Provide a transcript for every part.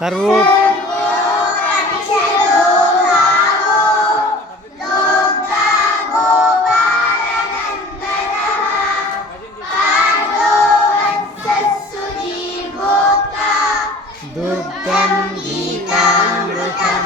Servo దుగ్ధం గీతామృతం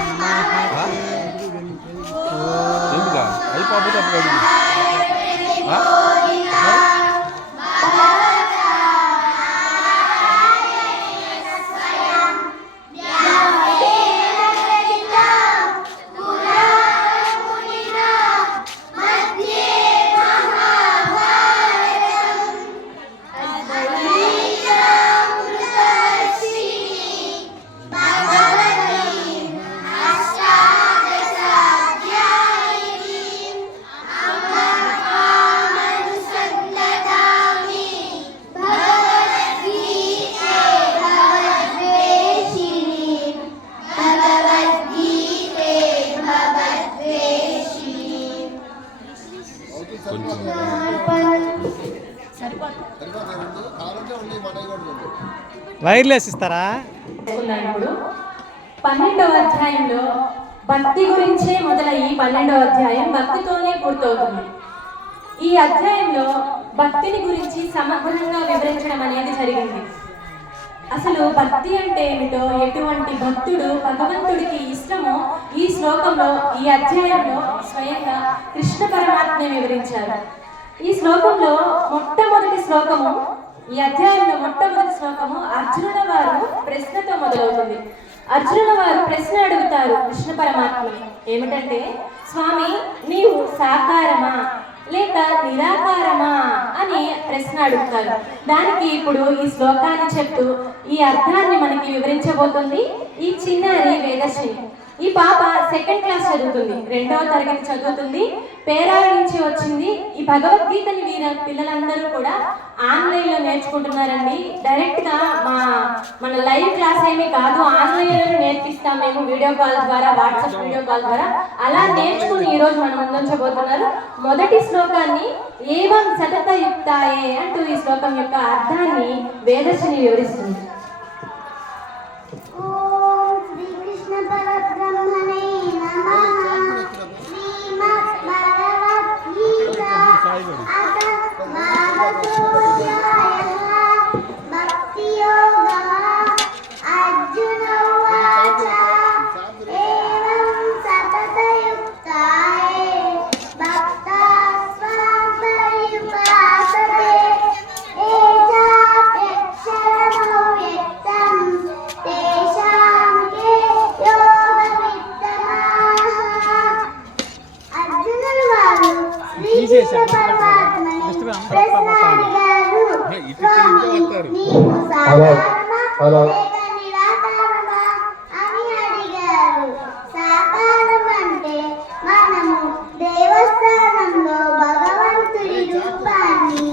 wireless ఇస్తారా? ఇప్పుడు 12వ అధ్యాయంలో భక్తి గురించే మొదలయ్యి 12వ అధ్యాయం భక్తితోనే పూర్తవుతుంది. ఈ అధ్యాయంలో భక్తిని గురించి సమగ్రంగా వివరించడం అనేది జరిగింది. అసలు భక్తి అంటే ఏమిటో, ఎటువంటి భక్తుడు భగవంతుడికి ఇష్టమో ఈ శ్లోకంలో, ఈ అధ్యాయంలో స్వయంగా కృష్ణ పరమాత్మే వివరించారు. ఈ శ్లోకంలో మొట్టమొదటి శ్లోకము, ఈ అధ్యాయంలో మొట్టమొదటి శ్లోకము అర్జునుల వారు ప్రశ్నతో మొదలవుతుంది. అర్జునుల వారు ప్రశ్న అడుగుతారు కృష్ణ పరమాత్మని. ఏమిటంటే, స్వామి నీవు సాకారమా లేక నిరాకారమా అని ప్రశ్న అడుగుతారు. దానికి ఇప్పుడు ఈ శ్లోకాన్ని చెప్తూ ఈ అర్థాన్ని మనకి వివరించబోతుంది ఈ చిన్నారి వేదశ్రీ. ఈ పాప 2nd క్లాస్ చదువుతుంది, 2వ తరగతి చదువుతుంది, పేరాల నుంచి వచ్చింది. ఈ భగవద్గీతని పిల్లలందరూ కూడా ఆన్లైన్లో నేర్చుకుంటున్నారండి. డైరెక్ట్గా మన లైవ్ క్లాస్ ఏమీ కాదు, ఆన్లైన్లో నేర్పిస్తాం మేము, వీడియో కాల్ ద్వారా, వాట్సాప్ వీడియో కాల్ ద్వారా. అలా నేర్చుకుని ఈరోజు మనం ముందుంచబోతున్నారు. మొదటి శ్లోకాన్ని ఏవం సతతయుక్తాయే అంటూ ఈ శ్లోకం యొక్క అర్థాన్ని వేదశ్రీ వివరిస్తుంది. సాకారం అంటే మనము దేవస్థానంలో భగవంతుడి రూపాన్ని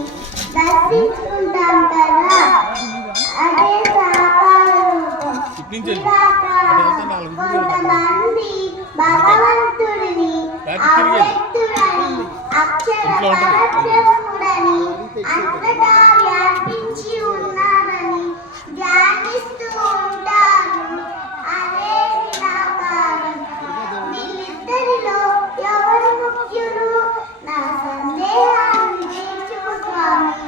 దర్శించుకుంటాం కదా, అదే సాకార రూపం. కొంతమంది భగవంతుడిని అవ్యక్తుడని, అక్షర పరబ్రహ్ముడని, అంతటా వ్యాపించి ఉన్నారని ధ్యానిస్తూ ఉంటారు. అదే నిరాకారం. వీళ్ళిద్దరిలో ఎవరు ముఖ్యులు? నా సందేహాన్ని తీర్చు స్వామి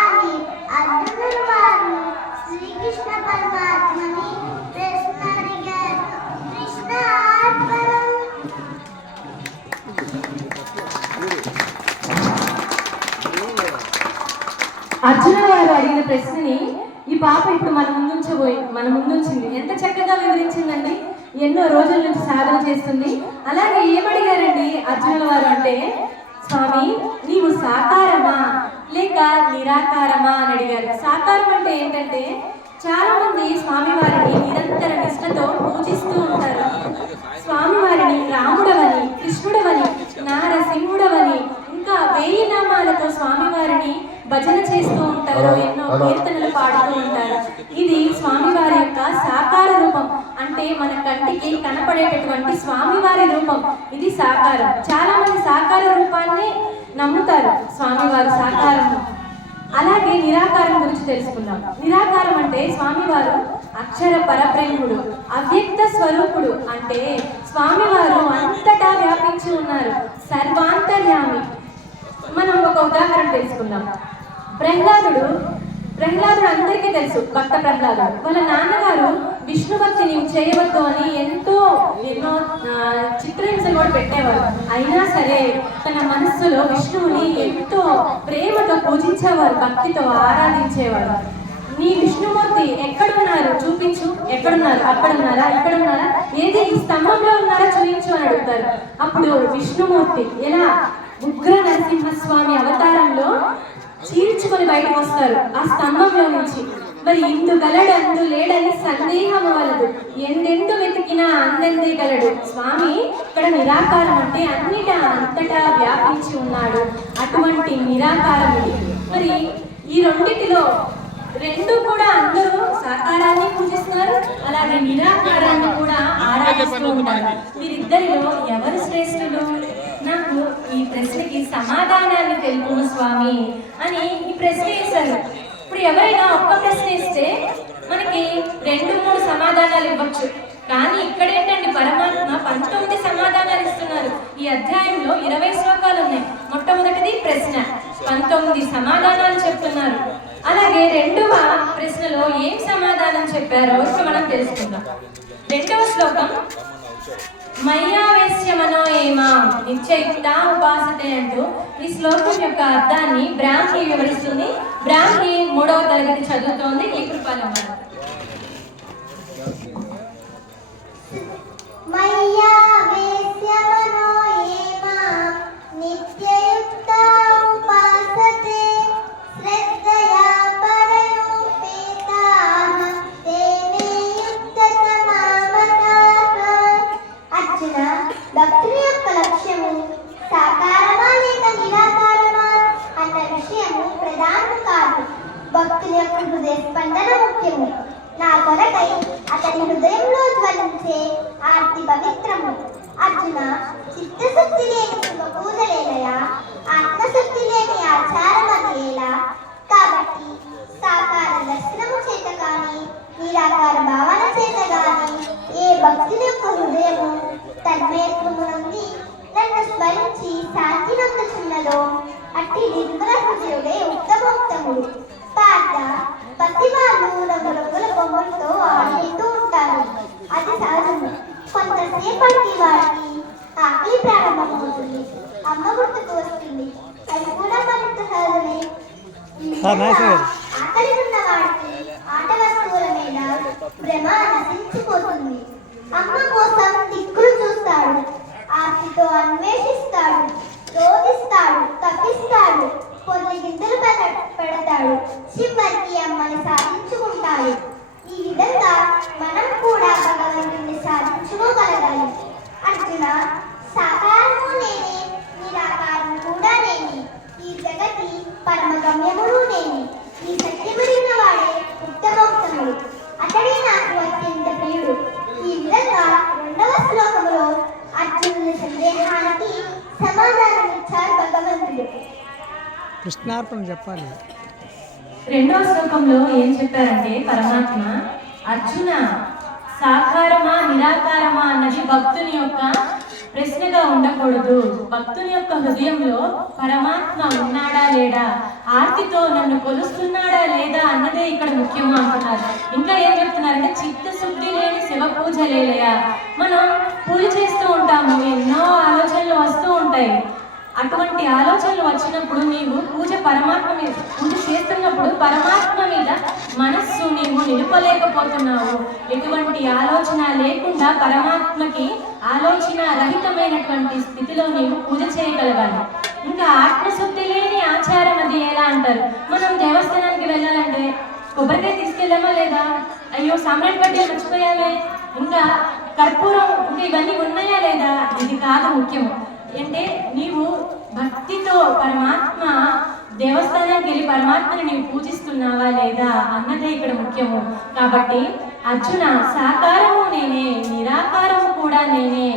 అని అర్జునుడు వారు శ్రీకృష్ణ పరమాత్మని ప్రశ్న అడిగారు. కృష్ణ అర్పణం. అర్జునుడు వారు అడిగిన ప్రశ్నని ఈ పాప ఇప్పుడు మన ముందుంచింది. ఎంత చక్కగా వివరించిందండి. ఎన్నో రోజుల నుంచి సాధన చేస్తుంది. అలాగే ఏమడిగారండి అర్జునుల వారు అంటే, స్వామి నీవు సాకారమా లేక నిరాకారమా అని అడిగారు. సాకారం అంటే ఏంటంటే, చాలా మంది స్వామివారిని నిరంతర నిష్ఠతో పూజిస్తూ ఉంటారు. స్వామివారిని రాముడవని, కృష్ణుడవని, నారసింహుడవని, ఇంకా 1000 నామాలతో స్వామివారిని భజన చేస్తూ ఉంటారు, ఎన్నో కీర్తనలు పాడుతూ ఉంటారు. ఇది స్వామివారి యొక్క సాకార రూపం. అంటే మన కంటికి కనపడేటటువంటి స్వామివారి రూపం ఇది సాకారం. చాలా మంది సాకార రూపాన్ని నమ్ముతారు, స్వామివారి సాకారం. అలాగే నిరాకారం గురించి తెలుసుకుందాం. నిరాకారం అంటే స్వామివారు అక్షర పరబ్రహ్ముడు, అవ్యక్త స్వరూపుడు. అంటే స్వామివారు అంతటా వ్యాపించి ఉన్నారు, సర్వాంతర్యామి. మనం ఒక ఉదాహరణ తెలుసుకుందాం. ప్రహ్లాదుడు అందరికీ తెలుసు, భక్త ప్రహ్లాదుడు. వాళ్ళ నాన్నగారు విష్ణు భక్తి నీవు చేయవద్దు అని ఎన్నో చిత్రహింసలు కూడా పెట్టేవారు. అయినా సరే తన మనస్సులో విష్ణువుని ఎంతో ప్రేమతో పూజించేవారు, భక్తితో ఆరాధించేవారు. నీ విష్ణుమూర్తి ఎక్కడున్నారు చూపించు, ఎక్కడున్నారు, అక్కడున్నారా, ఇక్కడున్నారా, ఏది ఈ స్తంభంలో ఉన్నారా చూపించు అని అడుగుతారు. అప్పుడు విష్ణుమూర్తి ఎలా ఉగ్ర నరసింహస్వామి అవతారంలో చీల్చుకొని బయటకు వస్తారు ఆ స్తంభంలో నుంచి. మరి ఇందు గలడు అందు లేడని సందేహము వలదు, ఎందెందు వెతికినా అందెందే గలడు. స్వామి ఇక్కడ నిరాకారం అంటే అంతటా వ్యాపించి ఉన్నాడు, అటువంటి నిరాకారముడి. మరి ఈ రెండిటిలో రెండు కూడా అందరూ సాకారాన్ని పూజిస్తున్నారు, అలాగే నిరాకారాన్ని కూడా ఆరాధిస్తూ ఉంటారు. వీరిద్దరిలో ఎవరు శ్రేష్ఠులు? నాకు ఈ ప్రశ్నకి సమాధానాన్ని తెలుపు స్వామి అని ఈ ప్రశ్న వేశారు. ఇప్పుడు ఎవరైనా ఒక్క ప్రశ్న ఇస్తే మనకి 2-3 సమాధానాలు ఇవ్వచ్చు. కానీ ఇక్కడ ఏంటంటే పరమాత్మ 19 సమాధానాలు ఇస్తున్నారు. ఈ అధ్యాయంలో 20 శ్లోకాలు ఉన్నాయి. మొట్టమొదటిది ప్రశ్న, 19 సమాధానాలు చెప్తున్నారు. అలాగే రెండవ ప్రశ్నలో ఏం సమాధానం చెప్పారో మనం తెలుసుకుందాం. 2వ శ్లోకం మయ్యావేశ్య మనో ఏమా నిత్యయుక్తా ఉపాసతే అంటూ ఈ శ్లోకం యొక్క అర్థాన్ని బ్రాహ్మి వివరిస్తుంది. బ్రాహ్మి 3వ తరగతి చదువుతోంది. ఈ కృపాలమ్మ. భక్తుని యొక్క లక్ష్యము సాకారమా లేక నిరాకారమా అన్న విషయము ప్రధానం కాదు. భక్తుని యొక్క హృదయ స్పందన ముఖ్యము. నా కొరకై అతని హృదయంలో జ్వలించే ఆర్తి పవిత్రము. అర్జున, చిత్తశుద్ధి లేని శుభ పూజలేలయా, ఆత్మశుద్ధి లేని ఆచారం అదేలా. కాబట్టి సాకార దర్శనము చేత కానీ నిరాకార భావన చేత కానీ ఏ భక్తుని యొక్క హృదయము తన్మయత్వము నుండి నన్ను స్మరించి శాంతి నందుచున్నదో అట్టి నిర్మల హృదయుడే ఉత్తమోత్తముడు. పార్థ, పసివాళ్ళు రంగురంగుల బొమ్మలతో ఆడుతూ ఉంటారు, అది సహజము. కొంతసేపటికి వారికి ఆకలి ప్రారంభమవుతుంది, అమ్మ గుర్తుకు వస్తుంది, అది కూడా మరింత సహజమే. ఆకలి ఉన్న వాడికి ఆట వస్తువుల మీద భ్రమ నశించిపోతుంది. అమ్మ కోసం దిక్కులు చూస్తాడు, ఆర్తితో అన్వేషిస్తాడు, రోధిస్తాడు, తప్పిస్తాడు, కొన్ని గింజలు పెడతాడు, చివరికి అమ్మని సాధించుకుంటాడు. ఈ విధంగా మనం కూడా భగవంతుని సాధించుకోగలగాలి. అర్జున, సాకారము నేనే, నిరాకారం కూడా నేనే, ఈ జగతి పరమ గమ్యమును నేనే, ఈ సత్యమరిగిన వాడే ఉత్తమోత్తముడు, అతడే నాకు అత్యంత ప్రియుడు. ఈ విధంగా 2వ శ్లోకములో అర్జునుని సందేహానికి సమాధానం ఇచ్చారు భగవంతుడు. కృష్ణార్పణ చెప్పాలి. 2వ శ్లోకంలో ఏం చెప్పారంటే పరమాత్మ, అర్జున సాకారమా నిరాకారమా అన్నది భక్తుని యొక్క ప్రశ్నగా ఉండకూడదు. భక్తుని యొక్క హృదయంలో పరమాత్మ ఉన్నాడా లేడా, ఆర్తితో నన్ను కొలుస్తున్నాడా లేదా అన్నదే ఇక్కడ ముఖ్యము అంటున్నారు. ఇంకా ఏం చెప్తున్నారంటే చిత్తశుద్ధి లేని శివ పూజ లేలయా. మనం పూజ చేస్తూ ఉంటాము, ఎన్నో ఆలోచనలు వస్తూ ఉంటాయి. అటువంటి ఆలోచనలు వచ్చినప్పుడు నీవు పూజ చేస్తున్నప్పుడు పరమాత్మ మీద మనస్సు నీవు నిలుపలేకపోతున్నావు. ఎటువంటి ఆలోచన లేకుండా పరమాత్మకి ఆలోచన రహితమైనటువంటి స్థితిలో నీవు పూజ చేయగలగాలి. ఇంకా ఆత్మశుద్ధి లేని ఆచారం అది ఎలా అంటారు. మనం దేవస్థానానికి వెళ్ళాలంటే కొబ్బరికాయ తీసుకెళ్ళామా లేదా, అయ్యో సామ్రాట్ పట్టీలు మర్చిపోయామే, ఇంకా కర్పూరం, ఇంకా ఇవన్నీ ఉన్నాయా లేదా, ఇది కాదు ముఖ్యము. అంటే నీవు భక్తితో పరమాత్మ దేవస్థానానికి వెళ్ళి పరమాత్మని నీవు పూజిస్తున్నావా లేదా అన్నదే ఇక్కడ ముఖ్యము. కాబట్టి అర్జున, సాకారము నేనే, నిరాకారము కూడా నేనే,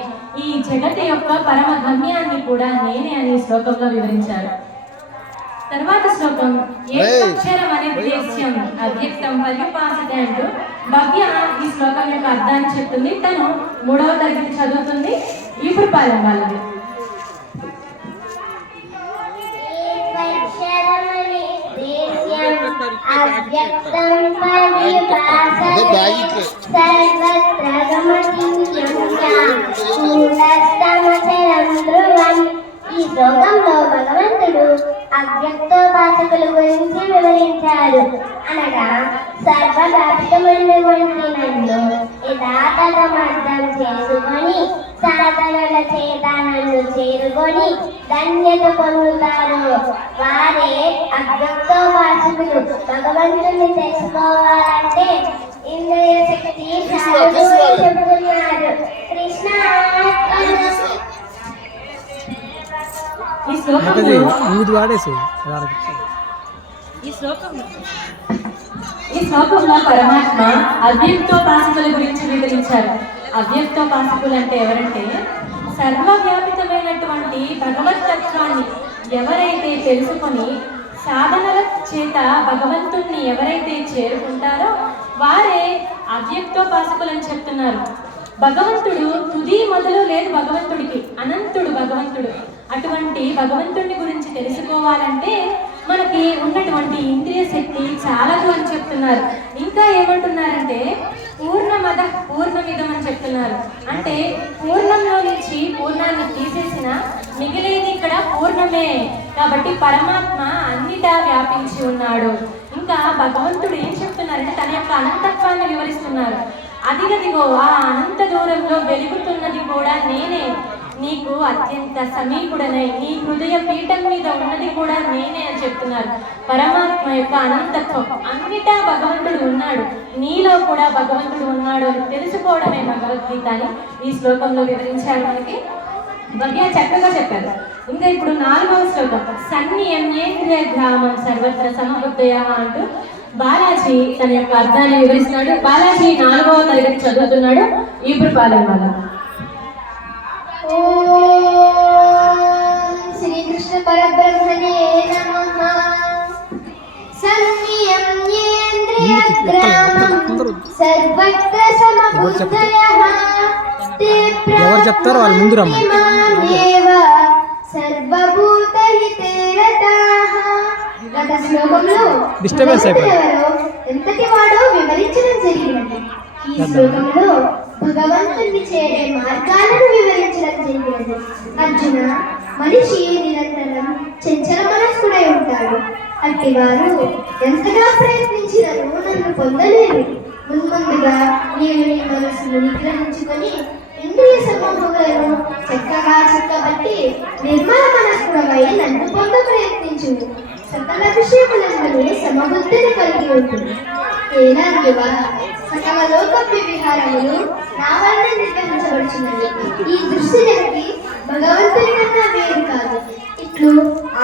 ఈ జగతి యొక్క పరమ గమ్యాన్ని కూడా నేనే అని శ్లోకంలో వివరించారు. తర్వాత శ్లోకం ఏకక్షరం అనే దేశ్యం అవ్యక్తం పర్యుపాసితే అంటూ భవ్య ఈ శ్లోకం యొక్క అర్థాన్ని చెప్తుంది. తను 3వ తరగతి చదువుతుంది. ఇప్పుడు పాలెం వాళ్ళది. ఈ శ్లోకంలో భగవంతుడు అవ్యక్తోపాసకుల గురించి వివరించారు. అనగా సర్వవ్యాప్తమైనటువంటి నన్ను యథాతథమర్థం చేసుకొని సాధనల చేత నన్ను చేరుకొని ధన్యత పొందుతారు. వారే అవ్యక్తోపాసకులు. భగవంతుని తెలుసుకోవాలంటే ఇంద్రియ శక్తి చాలు చెబుతున్నారు. కృష్ణ ఈ శ్లోకంలో పరమాత్మ అవ్యక్తోపాసకుల గురించి వివరించారు. అవ్యక్తోపాసకులు అంటే ఎవరంటే సర్వవ్యాపితమైనటువంటి భగవతత్వాన్ని ఎవరైతే తెలుసుకొని సాధనల చేత భగవంతుణ్ణి ఎవరైతే చేరుకుంటారో వారే అవ్యక్తోపాసకులు అని చెప్తున్నారు. భగవంతుడు తుది మొదలు లేదు భగవంతుడికి, అనంతుడు భగవంతుడు. అటువంటి భగవంతుడిని గురించి తెలుసుకోవాలంటే మనకి ఉన్నటువంటి ఇంద్రియ శక్తి చాలదు అని చెప్తున్నారు. ఇంకా ఏమంటున్నారంటే పూర్ణమద పూర్ణమిదం అని చెప్తున్నారు. అంటే పూర్ణంలో నుంచి పూర్ణాన్ని తీసేసిన మిగిలేది ఇక్కడ పూర్ణమే. కాబట్టి పరమాత్మ అన్నిటా వ్యాపించి ఉన్నాడు. ఇంకా భగవంతుడు ఏం చెప్తున్నారంటే తన యొక్క అనంతత్వాన్ని వివరిస్తున్నారు. అదిగదిగో ఆ అనంత దూరంలో వెలుగుతున్నది కూడా నేనే, నీకు అత్యంత సమీపుడనై నీ హృదయ పీఠం మీద ఉన్నది కూడా నేనే అని చెప్తున్నారు. పరమాత్మ యొక్క అనంతత్వం, అన్నిటా భగవంతుడు ఉన్నాడు, నీలో కూడా భగవంతుడు ఉన్నాడు అని తెలుసుకోవడమే భగవద్గీత అని ఈ శ్లోకంలో వివరించారు. మనకి భవ్య చక్కగా చెప్పారు. ఇంకా ఇప్పుడు 4వ శ్లోకం సన్నియమ్యేంద్రియ గ్రామం సర్వత్ర సమబుద్ధయ అంటూ బాలాజీ తన యొక్క అర్థాన్ని వివరిస్తున్నాడు. బాలాజీ 4వ తరగతి చదువుతున్నాడు. ఇప్పుడు పాలెం వాళ్ళ. శ్రీకృష్ణ పరబ్రహ్మణే నమః. సన్నియమ్యేంద్రియ గ్రామం సర్వత్ర సమబుద్ధయః ఎవరు చెప్తారో వాళ్ళు ముందు రమ్మని. సర్వభూతహితే రతాః. గత శ్లోకంలో డిస్టర్బెన్స్ అయిపోయింది. ఎంతటి వాడో వివరించడం జరిగినది. ఈ శ్లోకంలో భగవంతుని చేరే మార్గాలను వివరించడం జరిగినది. అర్జున, మనిషి నిరంతరం చంచల మనస్కుడై ఉంటాడు. అట్టివారు ఎంతగా ప్రయత్నించినను నన్ను పొందలేరు. ముందుగా నేను నీ మనసును నిగ్రహించుకొని ఇంద్రియ సమూహములను చక్కగా చక్కబట్టి నిర్మల మనస్కుడవై నన్ను పొంద ప్రయత్నించు. సకల విషయములందరూ సమబుద్ధిని కలిగి ఉంటుంది. ఏనాటివా సకల లోక విహారములు నా వలన నిర్వహించబడుచున్నది. ఈ దృష్టి జగతి భగవంతుని కన్నా వేరు కాదు. ఇట్లు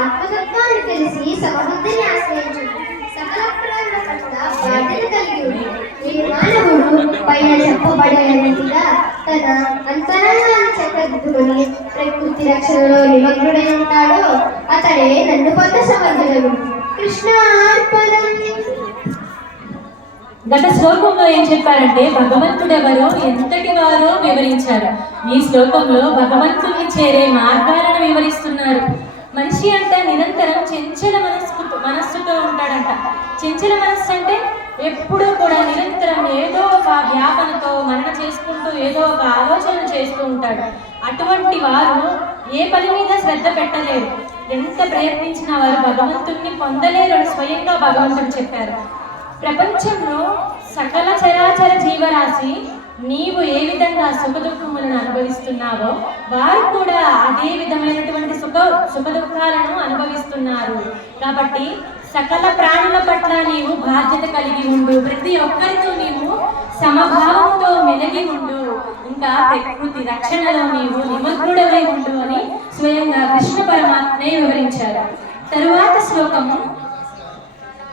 ఆత్మతత్వాన్ని తెలిసి సమబుద్ధిని ఆశ్రయించు. సకల ప్రాణుల పట్ల బాధ్యత కలిగి ఉంది. ఈ మానవుడు పైన చెప్పబడినట్టుగా తన అంతరంగాన్ని చక్కదిద్దుకొని ప్రకృతి రక్షణలో నిమగ్నుడై ఉంటాడో అతడే నన్ను పొంద సమర్థుడు. కృష్ణార్పణం. గత శ్లోకంలో ఏం చెప్పారంటే భగవంతుడెవరో ఎంతటి వారో వివరించారు. ఈ శ్లోకంలో భగవంతుని చేరే మార్గాలను వివరిస్తున్నారు. మనిషి అంటే నిరంతరం చెంచల మనస్సుతో ఉంటాడంట. చెంచల మనస్సు అంటే ఎప్పుడూ కూడా నిరంతరం ఏదో ఒక వ్యాపనతో మనన చేసుకుంటూ ఏదో ఒక ఆలోచన చేస్తూ ఉంటాడు. అటువంటి వారు ఏ పని మీద శ్రద్ధ పెట్టలేరు. ఎంత ప్రయత్నించిన వారు భగవంతుణ్ణి పొందలేరు అని స్వయంగా భగవంతుడు చెప్పారు. ప్రపంచంలో సకల చరాచర జీవరాశి నీవు ఏ విధంగా సుఖదుఖములను అనుభవిస్తున్నావో వారు కూడా అదే విధమైనటువంటి సుఖదుఖాలను అనుభవిస్తున్నారు. కాబట్టి సకల ప్రాణుల పట్ల నీవు బాధ్యత కలిగి ఉండు. ప్రతి ఒక్కరితో నీవు సమభావంతో మెలిగి ఉండు. ఇంకా ప్రకృతి రక్షణలో నీవు నిమగ్నుడవై ఉండు అని స్వయంగా కృష్ణ పరమాత్మే వివరించారు. తరువాత శ్లోకము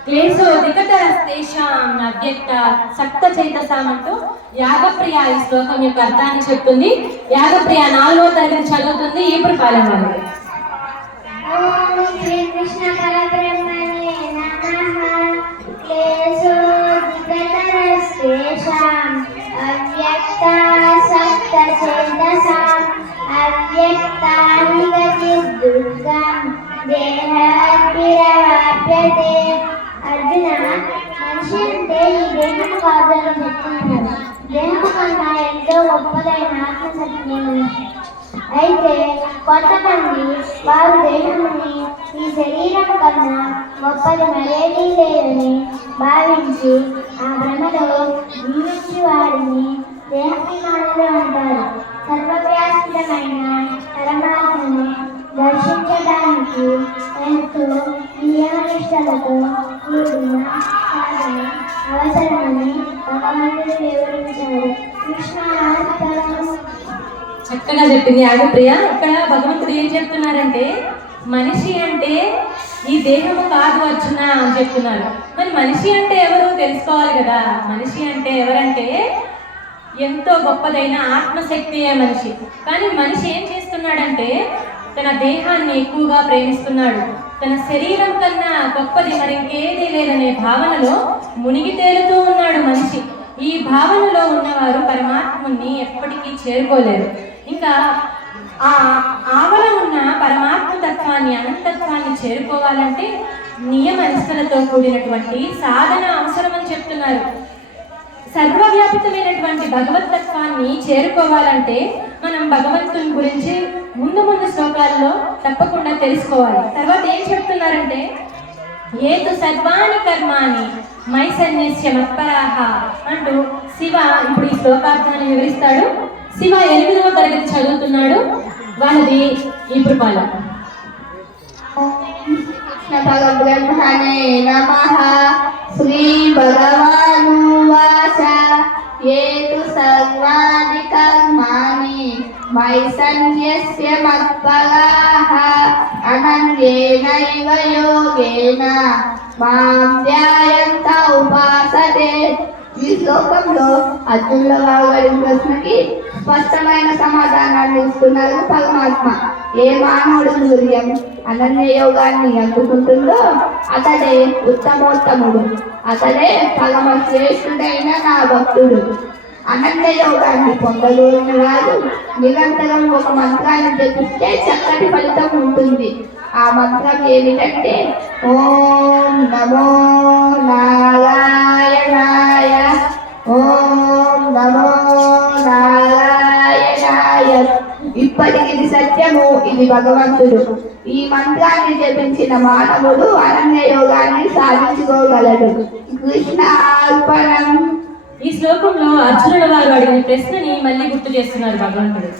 క్లేశో వికటరస్తేషాం అవ్యక్త సప్త చైతసాం అంటూ యాగప్రియ ఈ శ్లోకం యొక్క అర్థాన్ని చెప్తుంది. యాగప్రియ 4వ తరగతి చదువుతుంది. ఇప్పుడు పాలన కృష్ణ పరబ్రహ్మణే నమః క్లేశోదిగతరస్యేషాం అవ్యక్తాసక్తచేతసాం అవ్యక్తాని గతిర్దుర్గం దేహాద్భిరవాప్యతే. అర్జున, మనిషి అంటే ఈ దేహం కాదని చెప్తున్నారు. దేహం కన్నా ఎంతో గొప్పదైన ఆత్మశక్తి మనిషి. అయితే కొంతమంది వారు దేహాన్ని ఈ శరీరం కన్నా గొప్పది మరేదీ లేదని భావించి ఆ భ్రమలో జీవించి వారిని దేహాభిమానులు అంటారు. సర్వవ్యాప్తమైన పరమాత్మని దర్శించడానికి ఎంతో నియమనిష్టలతో కూడిన సాధన అవసరమని భగవంతుడు వివరించారు. కృష్ణార్పణం. చక్కగా చెప్పింది ఆగప్రియ. ఇక్కడ భగవంతుడు ఏం చెప్తున్నారంటే, మనిషి అంటే ఈ దేహము కాదు అర్జున అని చెప్తున్నారు. మరి మనిషి అంటే ఎవరు తెలుసుకోవాలి కదా. మనిషి అంటే ఎవరంటే ఎంతో గొప్పదైన ఆత్మశక్తియే మనిషి. కానీ మనిషి ఏం చేస్తున్నాడంటే తన దేహాన్ని ఎక్కువగా ప్రేమిస్తున్నాడు. తన శరీరం కన్నా గొప్పది మరింకేదీ లేదనే భావనలో మునిగి తేలుతూ ఉన్నాడు మనిషి. ఈ భావనలో ఉన్నవారు పరమాత్మని ఎప్పటికీ చేరుకోలేరు. ఇంకా ఆ ఆవల ఉన్న పరమాత్మ తత్వాన్ని, అనంతత్వాన్ని చేరుకోవాలంటే నియమ నిష్టలతో కూడినటువంటి సాధన అవసరమని చెప్తున్నారు. సర్వవ్యాపితమైనటువంటి భగవతత్వాన్ని చేరుకోవాలంటే మనం భగవంతుని గురించి ముందు ముందు శ్లోకాల్లో తప్పకుండా తెలుసుకోవాలి. తర్వాత ఏం చెప్తున్నారంటే, ఏతు సర్వాణి కర్మాణి మై సన్నిస్య మత్పరాహ అంటూ శివ ఇప్పుడు ఈ శ్లోకార్థాన్ని వివరిస్తాడు. శివ 8వ తరగతి చదువుతున్నాడు. వాళ్ళది ఇప్పుడు పాల. కృష్ణ పరబ్రహ్మణే నమః. శ్రీ భగవానువాచ ఏతు సర్వాణి కర్మాణి మయి సన్యస్య మత్పరాః అనన్యేనైవ యోగేన మాం ధ్యాయంత ఉపాసతే. ఈ శ్లోకంలో అర్జునుల వారు అడిగిన ప్రశ్నకి స్పష్టమైన సమాధానాన్ని ఇస్తున్నారు పరమాత్మ. ఏ మానవుడు సూర్యం అనన్య యోగాన్ని అందుకుంటుందో అతడే ఉత్తమోత్తముడు, అతడే పరమ శ్రేష్ఠుడైన నా భక్తుడు. అనన్య యోగాన్ని పొందగోరిన వారు నిరంతరం ఒక మంత్రాన్ని జపిస్తే చక్కటి ఫలితం ఉంటుంది. ఆ మంత్రం ఏమిటంటే ఓం నమో నారాయణాయ, ఓం నమో నారాయణాయ. ఇప్పటికి ఇది సత్యము, ఇది భగవంతుడు. ఈ మంత్రాన్ని జపించిన మానవుడు అనన్య యోగాన్ని సాధించుకోగలడు. కృష్ణ అర్పణం. ఈ శ్లోకంలో అర్జునుల వారు అడిగిన ప్రశ్నని మళ్ళీ గుర్తు చేస్తున్నారు భగవంతుడు.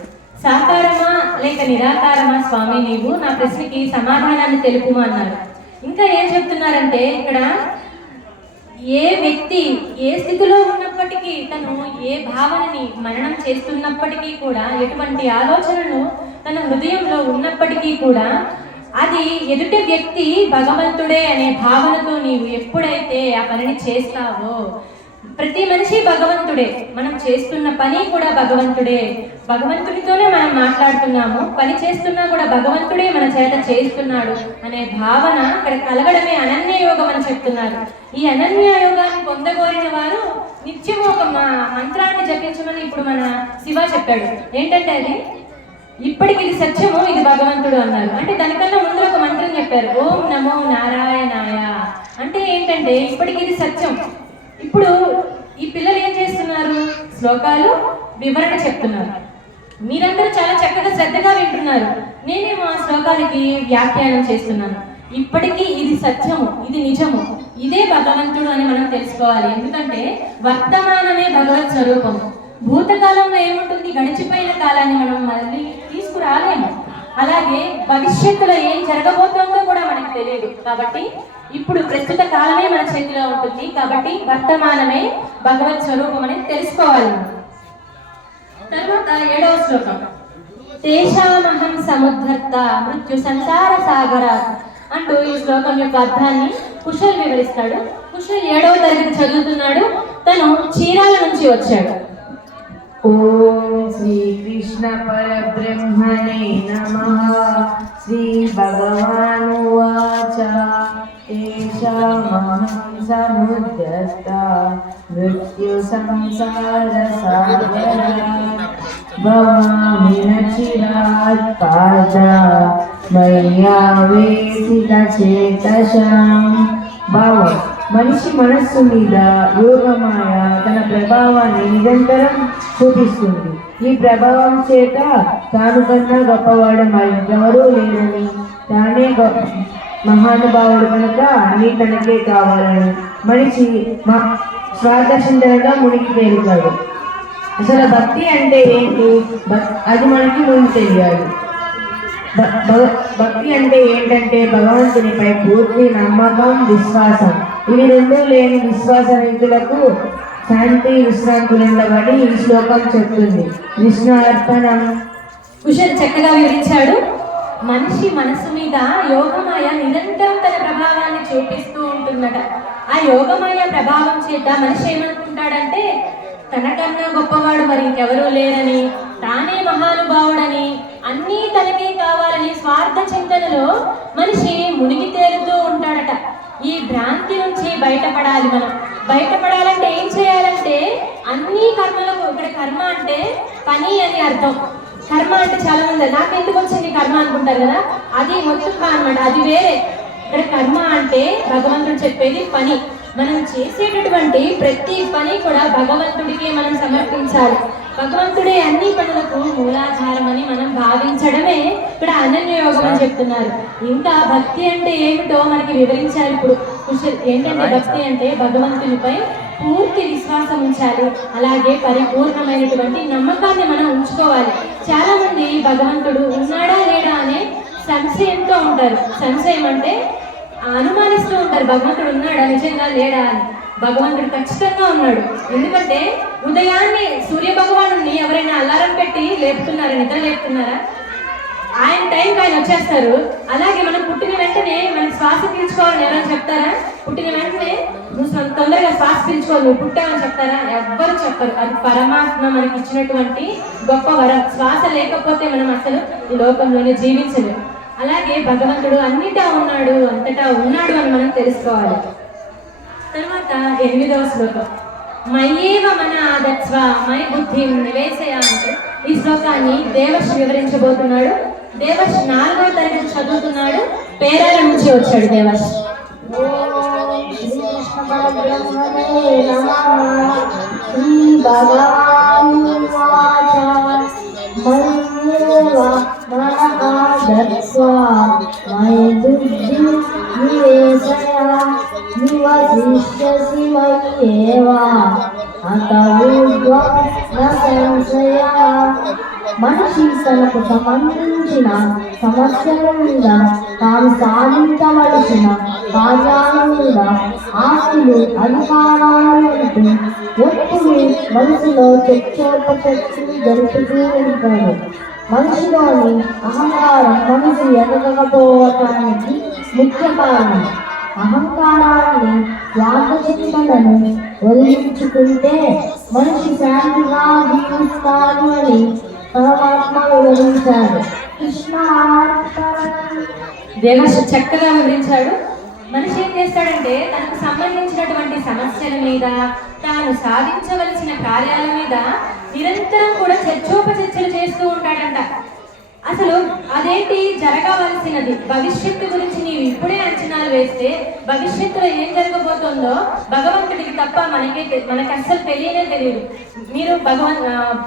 సాకారమా లేక నిరాకారమా స్వామి, నీవు నా ప్రశ్నకి సమాధానాన్ని తెలుపుమా అన్నారు. ఇంకా ఏం చెప్తున్నారంటే, ఇక్కడ ఏ వ్యక్తి ఏ స్థితిలో ఉన్నప్పటికీ, తను ఏ భావనని మననం చేస్తున్నప్పటికీ కూడా, ఎటువంటి ఆలోచనలు తన హృదయంలో ఉన్నప్పటికీ కూడా, అది ఎదుటి వ్యక్తి భగవంతుడే అనే భావనతో నీవు ఎప్పుడైతే ఆ పనిని చేస్తావో, ప్రతి మనిషి భగవంతుడే, మనం చేస్తున్న పని కూడా భగవంతుడే, భగవంతుడితోనే మనం మాట్లాడుతున్నాము, పని చేస్తున్నా కూడా భగవంతుడే మన చేత చేస్తున్నాడు అనే భావన ఇక్కడ కలగడమే అనన్య యోగం అని చెప్తున్నారు. ఈ అనన్య యోగాన్ని పొందగోరిన వారు నిత్యము ఒక మంత్రాన్ని జపించమని ఇప్పుడు మన శివ చెప్పాడు. ఏంటంటే అది ఇప్పటికి ఇది సత్యము, ఇది భగవంతుడు అన్నారు. అంటే దానికన్నా ముందు ఒక మంత్రం చెప్పారు, ఓం నమో నారాయణాయ. అంటే ఏంటంటే ఇప్పటికి ఇది సత్యం. ఇప్పుడు ఈ పిల్లలు ఏం చేస్తున్నారు, శ్లోకాలు వివరణ చెప్తున్నారు. మీరందరూ చాలా చక్కగా శ్రద్ధగా వింటున్నారు, నేనేమో ఆ శ్లోకాలకి వ్యాఖ్యానం చేస్తున్నాను. ఇప్పటికీ ఇది సత్యము, ఇది నిజము, ఇదే భగవంతుడు అని మనం తెలుసుకోవాలి. ఎందుకంటే వర్తమానమే భగవత్ స్వరూపము. భూతకాలంలో ఏముంటుంది, గడిచిపోయిన కాలాన్ని మనం మళ్ళీ తీసుకురాలేము. అలాగే భవిష్యత్తులో ఏం జరగబోతుందో కూడా మనకు తెలియదు. కాబట్టి ఇప్పుడు ప్రస్తుత కాలమే మన చేతిలో ఉంటుంది. కాబట్టి వర్తమానమే భగవత్ స్వరూపం అనేది తెలుసుకోవాలి. తర్వాత 7వ శ్లోకం, తేషామహం సముద్ధర్త మృత్యు సంసార సాగర అంటూ ఈ శ్లోకం యొక్క అర్థాన్ని కుశల్ వివరిస్తాడు. కుశల్ 7వ తరగతి చదువుతున్నాడు. తను చీరాల నుంచి వచ్చాడు. ఓం శ్రీ కృష్ణ పరబ్రహ్మణే నమః. శ్రీ భగవానువాచ तेषामहं समुद्यस्ता मृत्युसंसारसागरात् भवामि न चिरात् पादा మయ్యావేసితచేతసాం. భావం: మనిషి మనస్సు మీద యోగమాయ తన ప్రభావాన్ని నిరంతరం చూపిస్తుంది. ఈ ప్రభావం చేత తాను కన్నా గొప్పవాడు మరెవరూ లేరని, తానే మహానుభావుడు కనుక అన్నీ తనకే కావాలని మనిషి స్వార్థచింతనలో మునిగి తేలుతాడు. అసలు భక్తి అంటే ఏంటి? అది మనకి ముందు తెలియాలి. భక్తి అంటే ఏంటంటే భగవంతునిపై పూర్తి నమ్మకం, విశ్వాసం. ఇవి రెండూ లేని విశ్వాస రైతులకు శాంతి విశ్రాంతులుండవని ఈ శ్లోకం చెప్తుంది. విష్ణు అర్పణం. కుశల్ చక్కగా వివరించాడు. మనిషి మనసు మీద యోగమాయ నిరంతరం తన ప్రభావాన్ని చూపిస్తూ ఉంటుందట. ఆ యోగమాయ ప్రభావం చేత మనిషి ఏమనుకుంటాడంటే తనకన్నా గొప్పవాడు మరి ఇంకెవరూ లేరని, తానే మహానుభావుడని, అన్నీ తనకే కావాలని స్వార్థ చింతనలో మనిషి మునిగి తేలుతూ ఉంటాడట. ఈ భ్రాంతి నుంచి బయటపడాలి. మనం బయటపడాలంటే ఏం చేయాలంటే అన్ని కర్మలకు, ఇక్కడ కర్మ అంటే పని అని అర్థం. కర్మ అంటే చాలా మంది నాకు ఎందుకు వచ్చింది కర్మ అనుకుంటారు కదా, అది మొత్తం అన్నమాట, అది వేరే. ఇక్కడ కర్మ అంటే భగవంతుడు చెప్పేది పని. మనం చేసేటటువంటి ప్రతి పని కూడా భగవంతుడికి మనం సమర్పించాలి. భగవంతుడే అన్ని పనులకు మూలాధారం అని మనం భావించడమే ఇక్కడ అనన్యయోగం అని చెప్తున్నారు. ఇంకా భక్తి అంటే ఏమిటో మనకి వివరించారు ఇప్పుడు. ఏంటంటే భక్తి అంటే భగవంతునిపై పూర్తి విశ్వాసం ఉంచాలి, అలాగే పరిపూర్ణమైనటువంటి నమ్మకాన్ని మనం ఉంచుకోవాలి. చాలా మంది భగవంతుడు ఉన్నాడా లేడా అనే సంశయంతో ఉంటారు. సంశయం అంటే అనుమానిస్తూ ఉంటారు, భగవంతుడు ఉన్నాడా నిజంగా లేడా అని. భగవంతుడు ఖచ్చితంగా ఉన్నాడు. ఎందుకంటే ఉదయాన్నే సూర్య భగవాను ఎవరైనా అలారం పెట్టి లేపుతున్నారా, నిద్ర లేపుతున్నారా? ఆయన టైంకి ఆయన వచ్చేస్తారు. అలాగే మనం పుట్టిన వెంటనే మనకి శ్వాస పీల్చుకోవాలని ఎవరైనా చెప్తారా? పుట్టిన వెంటనే నువ్వు తొందరగా శ్వాస పీల్చుకోవాలి, నువ్వు పుట్టావని చెప్తారా? ఎవ్వరు చెప్పరు. అది పరమాత్మ మనకి ఇచ్చినటువంటి గొప్ప వరం. శ్వాస లేకపోతే మనం అసలు ఈ లోకంలోనే జీవించలేము. అలాగే భగవంతుడు అన్నిటా ఉన్నాడు, అంతటా ఉన్నాడు అని మనం తెలుసుకోవాలి. తర్వాత 8వ శ్లోకం, మయ్యేవ మన ఆదత్స్వ మై బుద్ధి నివేశయ అంటూ ఈ శ్లోకాన్ని దేవర్షి వివరించబోతున్నాడు. దేవర్షి 4వ తరగతి చదువుతున్నాడు. పేరాల నుంచి వచ్చాడు దేవర్షి. మనిషి తనకు సంబంధించిన సమస్యల మీద, తాను సాధించవలసిన కార్యాల మీద, ఆస్తులు, అధికారాలు అంటూ ఎప్పుడు మనసులో చర్చోపచర్చలు జరుపుతూ ఉంటాడు. మనిషిలోని అహంకారం మనసు ఎదగకపోవటానికి ముఖ్య కారణం. అహంకారాన్ని, స్వార్థచింతనను వదిలించుకుంటే మనిషి శాంతిగా జీవిస్తాడు అని పరమాత్మ వివరించాడు. కృష్ణ దేవర్షి చక్కగా వివరించాడు. మనిషి ఏం చేస్తాడంటే తనకు సంబంధించినటువంటి సమస్యల మీద, తాను సాధించవలసిన కార్యాల మీద నిరంతరం కూడా చర్చోపచర్చలు చేస్తూ ఉంటాడంట. అసలు అదేంటి జరగవలసినది, భవిష్యత్తు గురించి నీవు ఇప్పుడే అంచనాలు వేస్తే భవిష్యత్తులో ఏం జరగబోతుందో భగవంతుడికి తప్ప మనకి అస్సలు తెలియనే తెలియదు. మీరు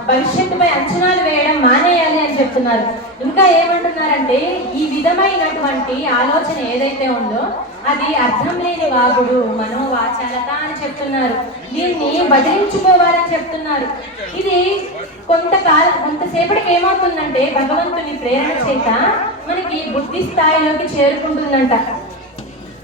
భవిష్యత్తుపై అంచనాలు వేయడం మానేయాలి అని చెప్తున్నారు. ఇంకా ఏమంటున్నారంటే ఈ విధమైనటువంటి ఆలోచన ఏదైతే ఉందో అది అర్థం లేని వాగుడు, మనోవాచాలత అని చెప్తున్నారు. దీన్ని బదిలించుకోవాలని చెప్తున్నారు. ఇది కొంతసేపటికి ఏమవుతుందంటే భగవంతుని ప్రేరణ చేత మనకి బుద్ధి స్థాయిలోకి చేరుకుంటుందంట.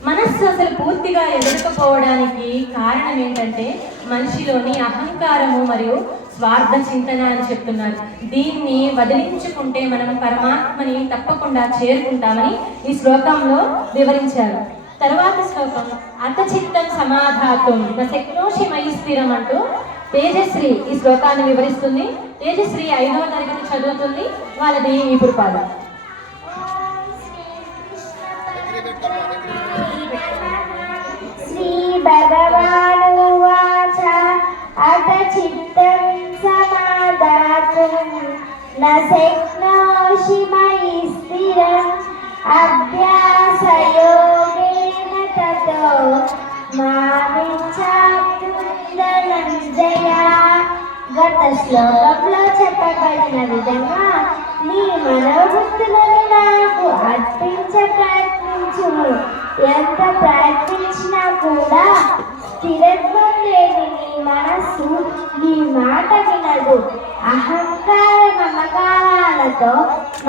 మనస్సు అసలు పూర్తిగా ఎదగకపోవడానికి కారణం ఏంటంటే మనిషిలోని అహంకారము మరియు స్వార్థ చింతన అని చెప్తున్నారు. దీన్ని వదిలించుకుంటే మనం పరమాత్మని తప్పకుండా చేరుకుంటామని ఈ శ్లోకంలో వివరించారు. తర్వాత శ్లోకం, అతచిత్తం సమాధాతుం శక్నోషి మయి స్థిరం అంటూ తేజశ్రీ ఈ శ్లోకాన్ని వివరిస్తుంది. తేజశ్రీ 5వ తరగతి చదువుతుంది. వాళ్ళది ఇప్పుడు పాదం. భగవానువాచ అత చిత్తం సమాదాతుం న శక్నోషి మయి స్థిరం అభ్యాసయోగేన తతో మామిచ్ఛాప్తుందనంజయ. గత శ్లోకంలో చెప్పబడిన విధంగా నీ మనోబుద్ధులను నాకు అర్పించ ప్రయత్నించుము. ఎంత ప్రయత్నించినా కూడా స్థిరత్వం లేని నీ మనస్సు నీ మాట వినదు. అహంకార మమకారాలతో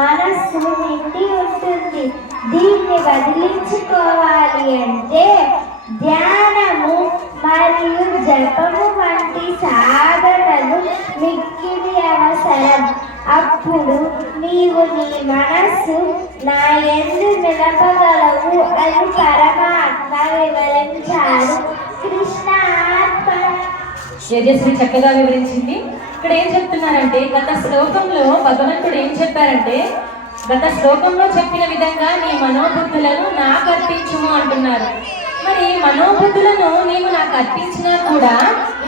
మనస్సు నిండి ఉంటుంది. దీన్ని వదిలించుకోవాలి అంటే ధ్యానము మరియు జపము వంటి సాధనలు మిక్కిలి అవసరం. అప్పుడు నీవు నీ మనస్సు నా యందు నిలపగలవు అని పరమాత్మ వివరించారు. కృష్ణ అర్పణ. యజశ్రీ చక్కగా వివరించింది. ఇక్కడ ఏం చెప్తున్నారంటే గత శ్లోకంలో భగవంతుడు ఏం చెప్పారంటే గత శ్లోకంలో చెప్పిన విధంగా నీ మనోబుద్ధులను నాకు అర్పించుము అంటున్నారు. మరి మనోబుద్ధులను నీవు నాకు అర్పించినా కూడా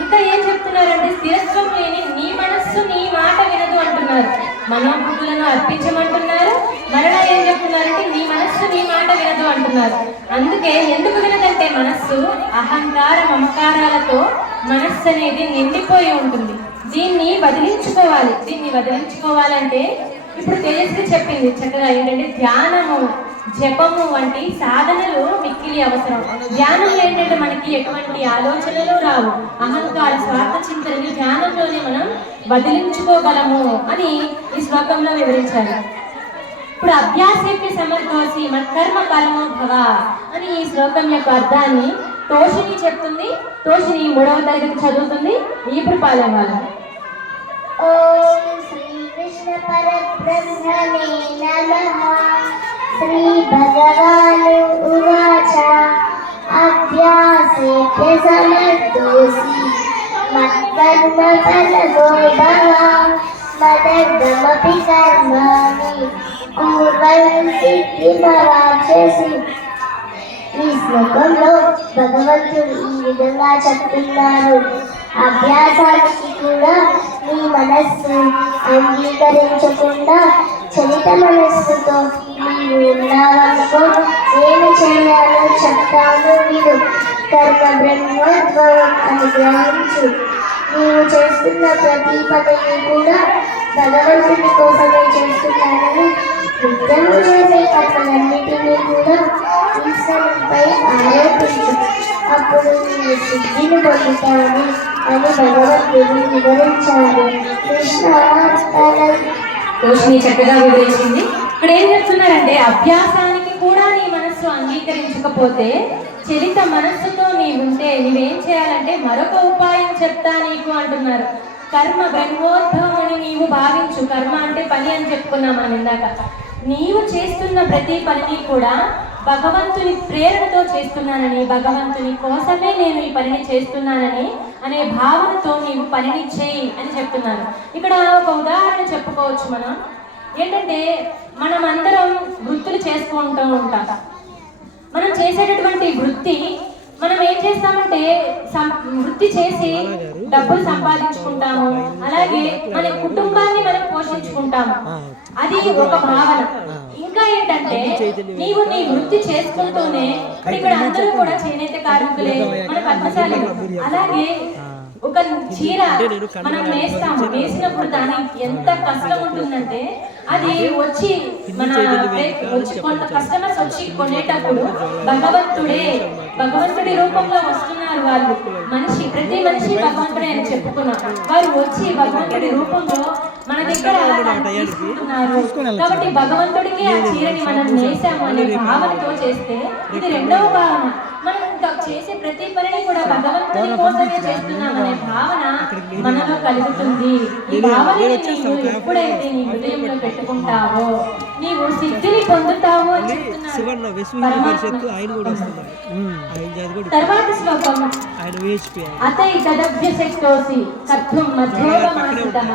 ఇంకా ఏం చెప్తున్నారంటే స్థిరత్వం లేని నీ మనస్సు నీ మాట వినదు అంటున్నారు. మనోబుద్ధులను అర్పించమంటున్నారు. మరలా ఏం చెప్తున్నారంటే నీ మనస్సు నీ మాట వినదు అంటున్నారు. అందుకే ఎందుకు వినదంటే మనస్సు అహంకార మమకారాలతో మనస్సు అనేది నిండిపోయి ఉంటుంది. దీన్ని వదిలించుకోవాలి. దీన్ని వదిలించుకోవాలంటే ఇప్పుడు తేజస్వి చెప్పింది చక్కగా ఏంటంటే ధ్యానము జపము వంటి సాధనలు మిక్కిలి అవసరం. ధ్యానం ఏంటంటే మనకి ఎటువంటి ఆలోచనలు రావు. అహంకార స్వార్థ చింతనని ధ్యానంలోనే మనం వదిలించుకోగలము అని ఈ శ్లోకంలో వివరించారు. ఇప్పుడు అభ్యాసేపి సమర్థోసి మత్కర్మ పరమో భవ అని ఈ శ్లోకం యొక్క అర్థాన్ని తోషిని చెప్తుంది. తోషిని 3వ తరగతి చదువుతుంది. ఇప్పుడు పాలవ్వాలి. ఓం శ్రీకృష్ణ పరబ్రహ్మణే నమః. శ్రీ భగవాను ఉవాచ అభ్యాసేభ్య సమర్థోసి మత్కర్మ ఫలమో భవ మదర్థమపి కర్మాణి పూర్వం సిద్ధిమవాప్స్యసి. ఈ శ్లోకంలో భగవంతుడు ఈ విధంగా చెప్తున్నారు. అభ్యాసానికి కూడా నీ మనస్సు అంగీకరించకుండా చలిత మనస్సుతో నీవు ఉన్నావనుకో నేను చేయాలో చెప్తాను విను. కర్మ బ్రహ్మోద్భవం అని గ్రహించు. నీవు చేస్తున్న ప్రతి పనిని కూడా భగవంతుని కోసమే చేస్తున్నానని నిత్యము చేసే కర్మలన్నిటినీ కూడా ఈశ్వరునిపై ఆరోపించు. అప్పుడు నీవు సిద్ధిని పొందుతావు అని భగవంతుడు వివరించారు. కృష్ణ తోషిని చక్కగా వివరించింది. ఇక్కడ ఏం చెప్తున్నారంటే అభ్యాసానికి కూడా నీ మనస్సు అంగీకరించకపోతే చలిత మనస్సుతో నీవుంటే నువ్వేం చేయాలంటే మరొక ఉపాయం చెప్తా నీకు అంటున్నారు. కర్మ బ్రహ్మోద్భవం అని నీవు భావించు. కర్మ అంటే పని అని చెప్పుకున్నాం మనం ఇందాక. నీవు చేస్తున్న ప్రతి పనిని కూడా భగవంతుని ప్రేరణతో చేస్తున్నానని, భగవంతుని కోసమే నేను ఈ పనిని చేస్తున్నానని అనే భావనతో నీవు పనిని చేయి అని చెప్తున్నాను. ఇక్కడ ఒక ఉదాహరణ చెప్పుకోవచ్చు. మనం ఏంటంటే మనం అందరం వృత్తులు చేసుకుంటూ ఉంటాం. మనం చేసేటటువంటి వృత్తి మనం ఏం చేస్తామంటే వృత్తి చేసి డబ్బులు సంపాదించుకుంటాము. అలాగే మన కుటుంబాన్ని మనం పోషించుకుంటాము. అది ఒక భావన. ఇంకా ఏంటంటే నీవు నీ వృత్తి చేసుకుంటూనే ఇక్కడ అందరూ కూడా చేనేత కార్మికులే, మన పద్మశాలి. అలాగే ఒక చీర మనం వేస్తాము. వేసినప్పుడు దానికి ఎంత కష్టం ఉంటుందంటే అది వచ్చి కొంత కస్టమర్స్ వచ్చి కొనేటప్పుడు భగవంతుడి రూపంలో వస్తున్నారు వాళ్ళు. ప్రతి మనిషి భగవంతుడే అని చెప్పుకున్నాం. వారు వచ్చి భగవంతుడి రూపంలో మన దగ్గర తీసుకుంటున్నారు. కాబట్టి భగవంతుడికి ఆ చీరని మనం వేసాము అనే భావనతో చేస్తే ఇది రెండవ భావన. మనం ఇంకా చేసే ప్రతి పనిని కూడా భగవంతుడి కోసమే చేస్తున్నామనే భావన మనలో కలుగుతుంది. ఈ భావనని నీవు ఎప్పుడైతే నీ హృదయంలో పెట్టుకుంటావో నీవు సిద్ధిని పొందుతావు అని చెప్తున్నారు. తర్వాత శ్లోకం అతై తదభ్యశక్తోసి కర్తుం మధ్యోగమాసితః.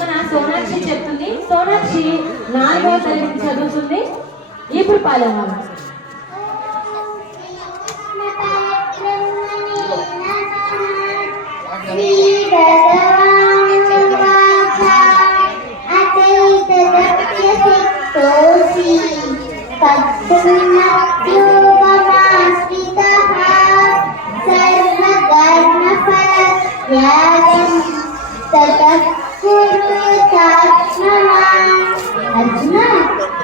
మన సోనాక్షి చెప్తుంది. సోనాక్షి 4వ తరగతి చదువుతుంది. ఇప్పుడు పాల్గొనాలి. శ్రీ భగవానువాచ అచైతదప్యశక్తోసి తద్గుణోపమాశ్రితః సర్వకర్మఫలత్యాగం తతః కురుతాత్మవాన్. అర్జున,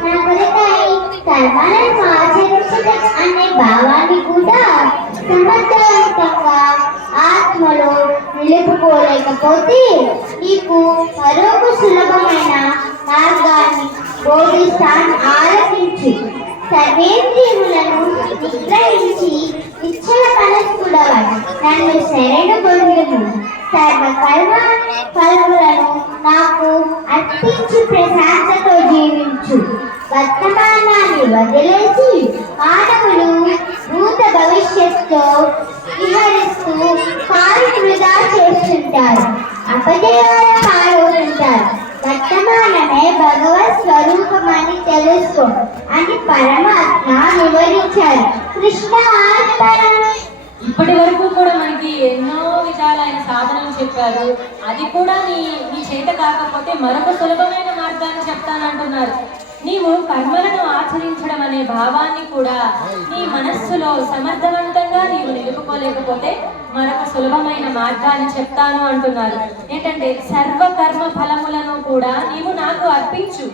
నా కొరకై కర్మలను ఆచరించడం అనే భావాన్ని కూడా సమర్థవంతంగా ఆత్మలో నిలుపుకోలేకపోతే నీకు మరొక సులభమైన మార్గాన్ని బోధిస్తాను, ఆలోచించు. సర్వేంద్రియములను నిగ్రహించి ఇచ్చల మనస్కుడవై నన్ను శరణు పొందుము. సర్వకర్మ ఫలములను నాకు అర్పించి ప్రశాంతతో జీవించు. వర్తమానాన్ని వదిలేసి మానవులు భూత భవిష్యత్తులో విహరిస్తూ కాలు వృధా చేస్తుంటారు, అపజయాల పాల్గొంటారు. వర్తమానమే భగవత్ స్వరూపమని తెలుసుకో అని పరమాత్మ వివరించారు. కృష్ణ ఆత్మన. ఇప్పటి వరకు కూడా మనకి ఎన్నో విధాలైన సాధనలు చెప్పారు. అది కూడా నీ చేత కాకపోతే మరొక సులభమైన మార్గాన్ని చెప్తానంటున్నారు. నీవు కర్మలను ఆచరించడం అనే భావాన్ని కూడా నీ మనస్సులో సమర్థవంతంగా నీవు నిలుపుకోలేకపోతే మరొక సులభమైన మార్గాన్ని చెప్తాను అంటున్నారు. ఏంటంటే సర్వకర్మ ఫలములను కూడా నీవు నాకు అర్పించి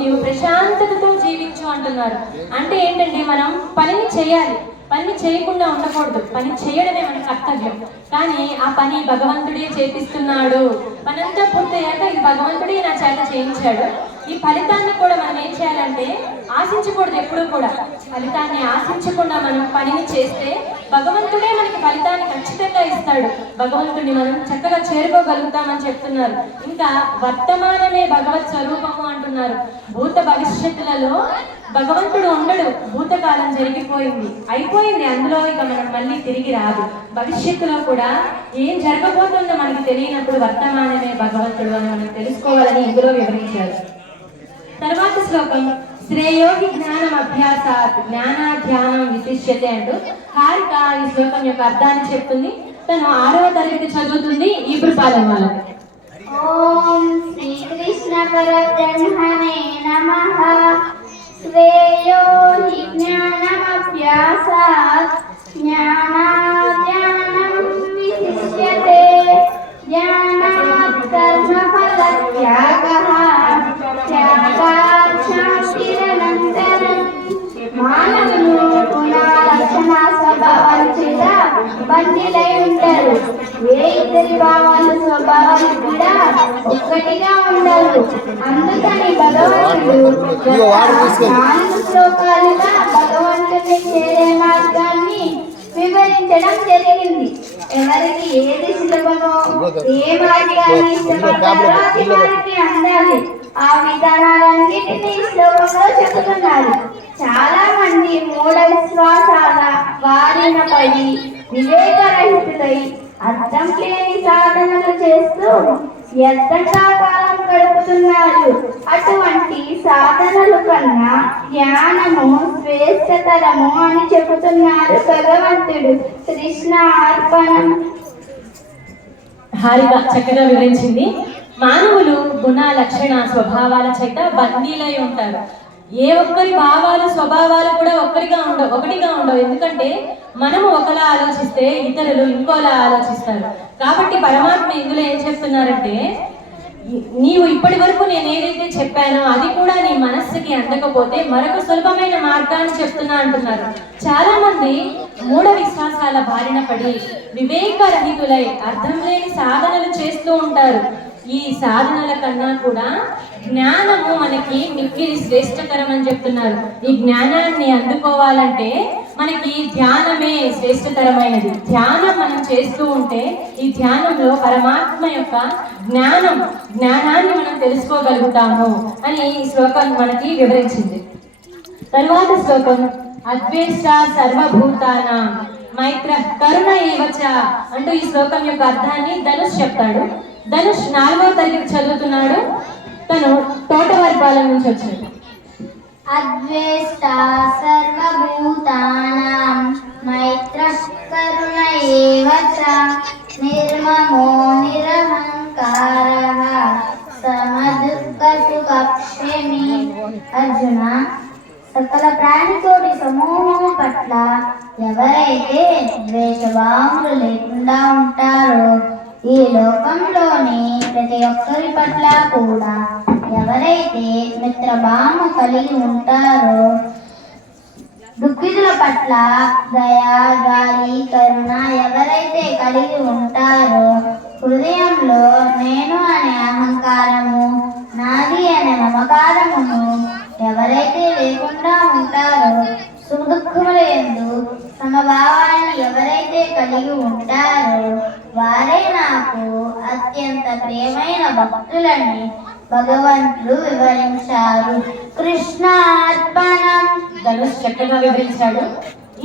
నీవు ప్రశాంతతతో జీవించు అంటున్నారు. అంటే ఏంటంటే మనం పనిని చేయాలి, పని చేయకుండా ఉండకూడదు. పని చేయడమే మన కర్తవ్యం. కానీ ఆ పని భగవంతుడే చేపిస్తున్నాడు, పనంతా పూర్తయ్యాక ఈ భగవంతుడే నా చేత చేయించాడు. ఈ ఫలితాన్ని కూడా మనం ఏం చేయాలంటే ఆశించకూడదు. ఎప్పుడూ కూడా ఫలితాన్ని ఆశించకుండా మనం పనిని చేస్తే భగవంతుడే మనకి ఫలితాన్ని ఖచ్చితంగా ఇస్తాడు. భగవంతుడిని మనం చక్కగా చేరుకోగలుగుతామని చెప్తున్నారు. ఇంకా వర్తమానమే భగవత్ స్వరూపము అంటున్నారు. భూత భవిష్యత్తులలో భగవంతుడు ఉండడు. భూతకాలం జరిగిపోయింది, అయిపోయింది. అందులో ఇక మనం మళ్ళీ తిరిగి రాదు. భవిష్యత్తులో కూడా ఏం జరగబోతుందో మనకి తెలియనప్పుడు వర్తమానమే భగవంతుడు అని మనం తెలుసుకోవాలని ఇందులో వివరించారు. తర్వాత శ్లోకం శ్రేయోగి జ్ఞానం అభ్యాసాత్ జ్ఞానాధ్యానం విశిష్యతే అంటూ హారిక ఈ శ్లోకం యొక్క అర్థాన్ని చెప్తుంది. తను 6వ తరగతి చదువుతుంది. ఈపురపాలెం వాళ్ళకి. ఓం శ్రీకృష్ణ పరబ్రహ్మణే నమః. శ్రేయో హి జ్ఞానమభ్యాసాత్ జ్ఞానాధ్యానం విశిష్యతే. జ్ఞానాత్ కర్మఫలత్యాగః త్యాగాత్ శాంతిరనంతరం. మానవులు గుణలక్షణ స్వభావాలు చేత బంధిలై ఉంటారు. ఏ ఇద్దరి భావాలు స్వభావాలు కూడా ఒక్కటిగా ఉండవు. అందుకని భగవంతుడు 4 శ్లోకాలుగా భగవంతుని చేరే మార్గాన్ని వివరించడం జరిగింది. ఎవరికి ఏది సులభమో, ఏ మార్గాన్ని ఇష్టపడతారో అది వారికి అందాలి. ఆ విధానాలన్నిటినీ శ్లోకంలో చెబుతున్నారు. చాలా మంది మూఢ విశ్వాసాల బారిన పడి వివేకరహితులై అర్థం లేని సాధనలు చేస్తూ వ్యర్థంగా కాలం గడుపుతున్నారు. అటువంటి సాధనలు కన్నా జ్ఞానము శ్రేష్టతరము అని చెబుతున్నారు భగవంతుడు. కృష్ణ అర్పణం. హారిక చక్కగా వివరించింది. మానవులు గుణ లక్షణ స్వభావాల చేత బందీలై ఉంటారు. ఏ ఒక్కరి భావాలు స్వభావాలు కూడా ఒకటిగా ఉండవు. ఎందుకంటే మనము ఒకలా ఆలోచిస్తే ఇతరులు ఇంకోలా ఆలోచిస్తారు. కాబట్టి పరమాత్మ ఇందులో ఏం చెప్తున్నారంటే నీవు ఇప్పటి వరకు నేను ఏదైతే చెప్పానో అది కూడా నీ మనస్సుకి అందకపోతే మరొక సులభమైన మార్గాన్ని చెప్తున్నా అంటున్నారు. చాలా మంది మూఢ విశ్వాసాల బారిన పడి వివేకరహితులై అర్థం లేని సాధనలు చేస్తూ ఉంటారు. ఈ సాధనల కన్నా కూడా జ్ఞానము మనకి మిక్కిలి శ్రేష్టకరం అని చెప్తున్నారు. ఈ జ్ఞానాన్ని అందుకోవాలంటే మనకి ధ్యానమే శ్రేష్టతరమైనది. ధ్యానం మనం చేస్తూ ఉంటే ఈ ధ్యానంలో పరమాత్మ యొక్క జ్ఞానాన్ని మనం తెలుసుకోగలుగుతాము అని ఈ శ్లోకం మనకి వివరించింది. తరువాత శ్లోకం అద్వేష్ట సర్వభూతానాం మైత్ర కరుణ ఏవచ అంటూ ఈ శ్లోకం యొక్క అర్థాన్ని ధనుష్ చెప్తాడు. ధనుష్ 4వ తరగతి చదువుతున్నాడు. తను తోటవర్పాలెం నుంచి వచ్చాడు. అద్వేష్ట సర్వభూతానాం మైత్రః కరుణ ఏవ చ నిర్మమో నిరహంకారః సమదుఃఖసుఖక్షేమి. అర్జున, సకల ప్రాణికోటి సమూహం పట్ల ఎవరైతే ద్వేషభావములు లేకుండా ఉంటారో, ఈ లోకంలోని ప్రతి ఒక్కరి పట్ల కూడా ఎవరైతే మిత్రభావము కలిగి ఉంటారో, దుఃఖితుల పట్ల దయ, జాలి, కరుణ ఎవరైతే కలిగి ఉంటారో, హృదయంలో నేను అనే అహంకారము, నాది అనే మమకారమును ఎవరైతే లేకుండా ఉంటారో, సుఖదుఖముల యందు సమభావాన్ని ఎవరైతే కలిగి ఉంటారో వారే నాకు అత్యంత ప్రియమైన భక్తులని భగవంతుడు వివరించారు. కృష్ణార్పణం. ధనుష్ చక్కగా వివరించాడు.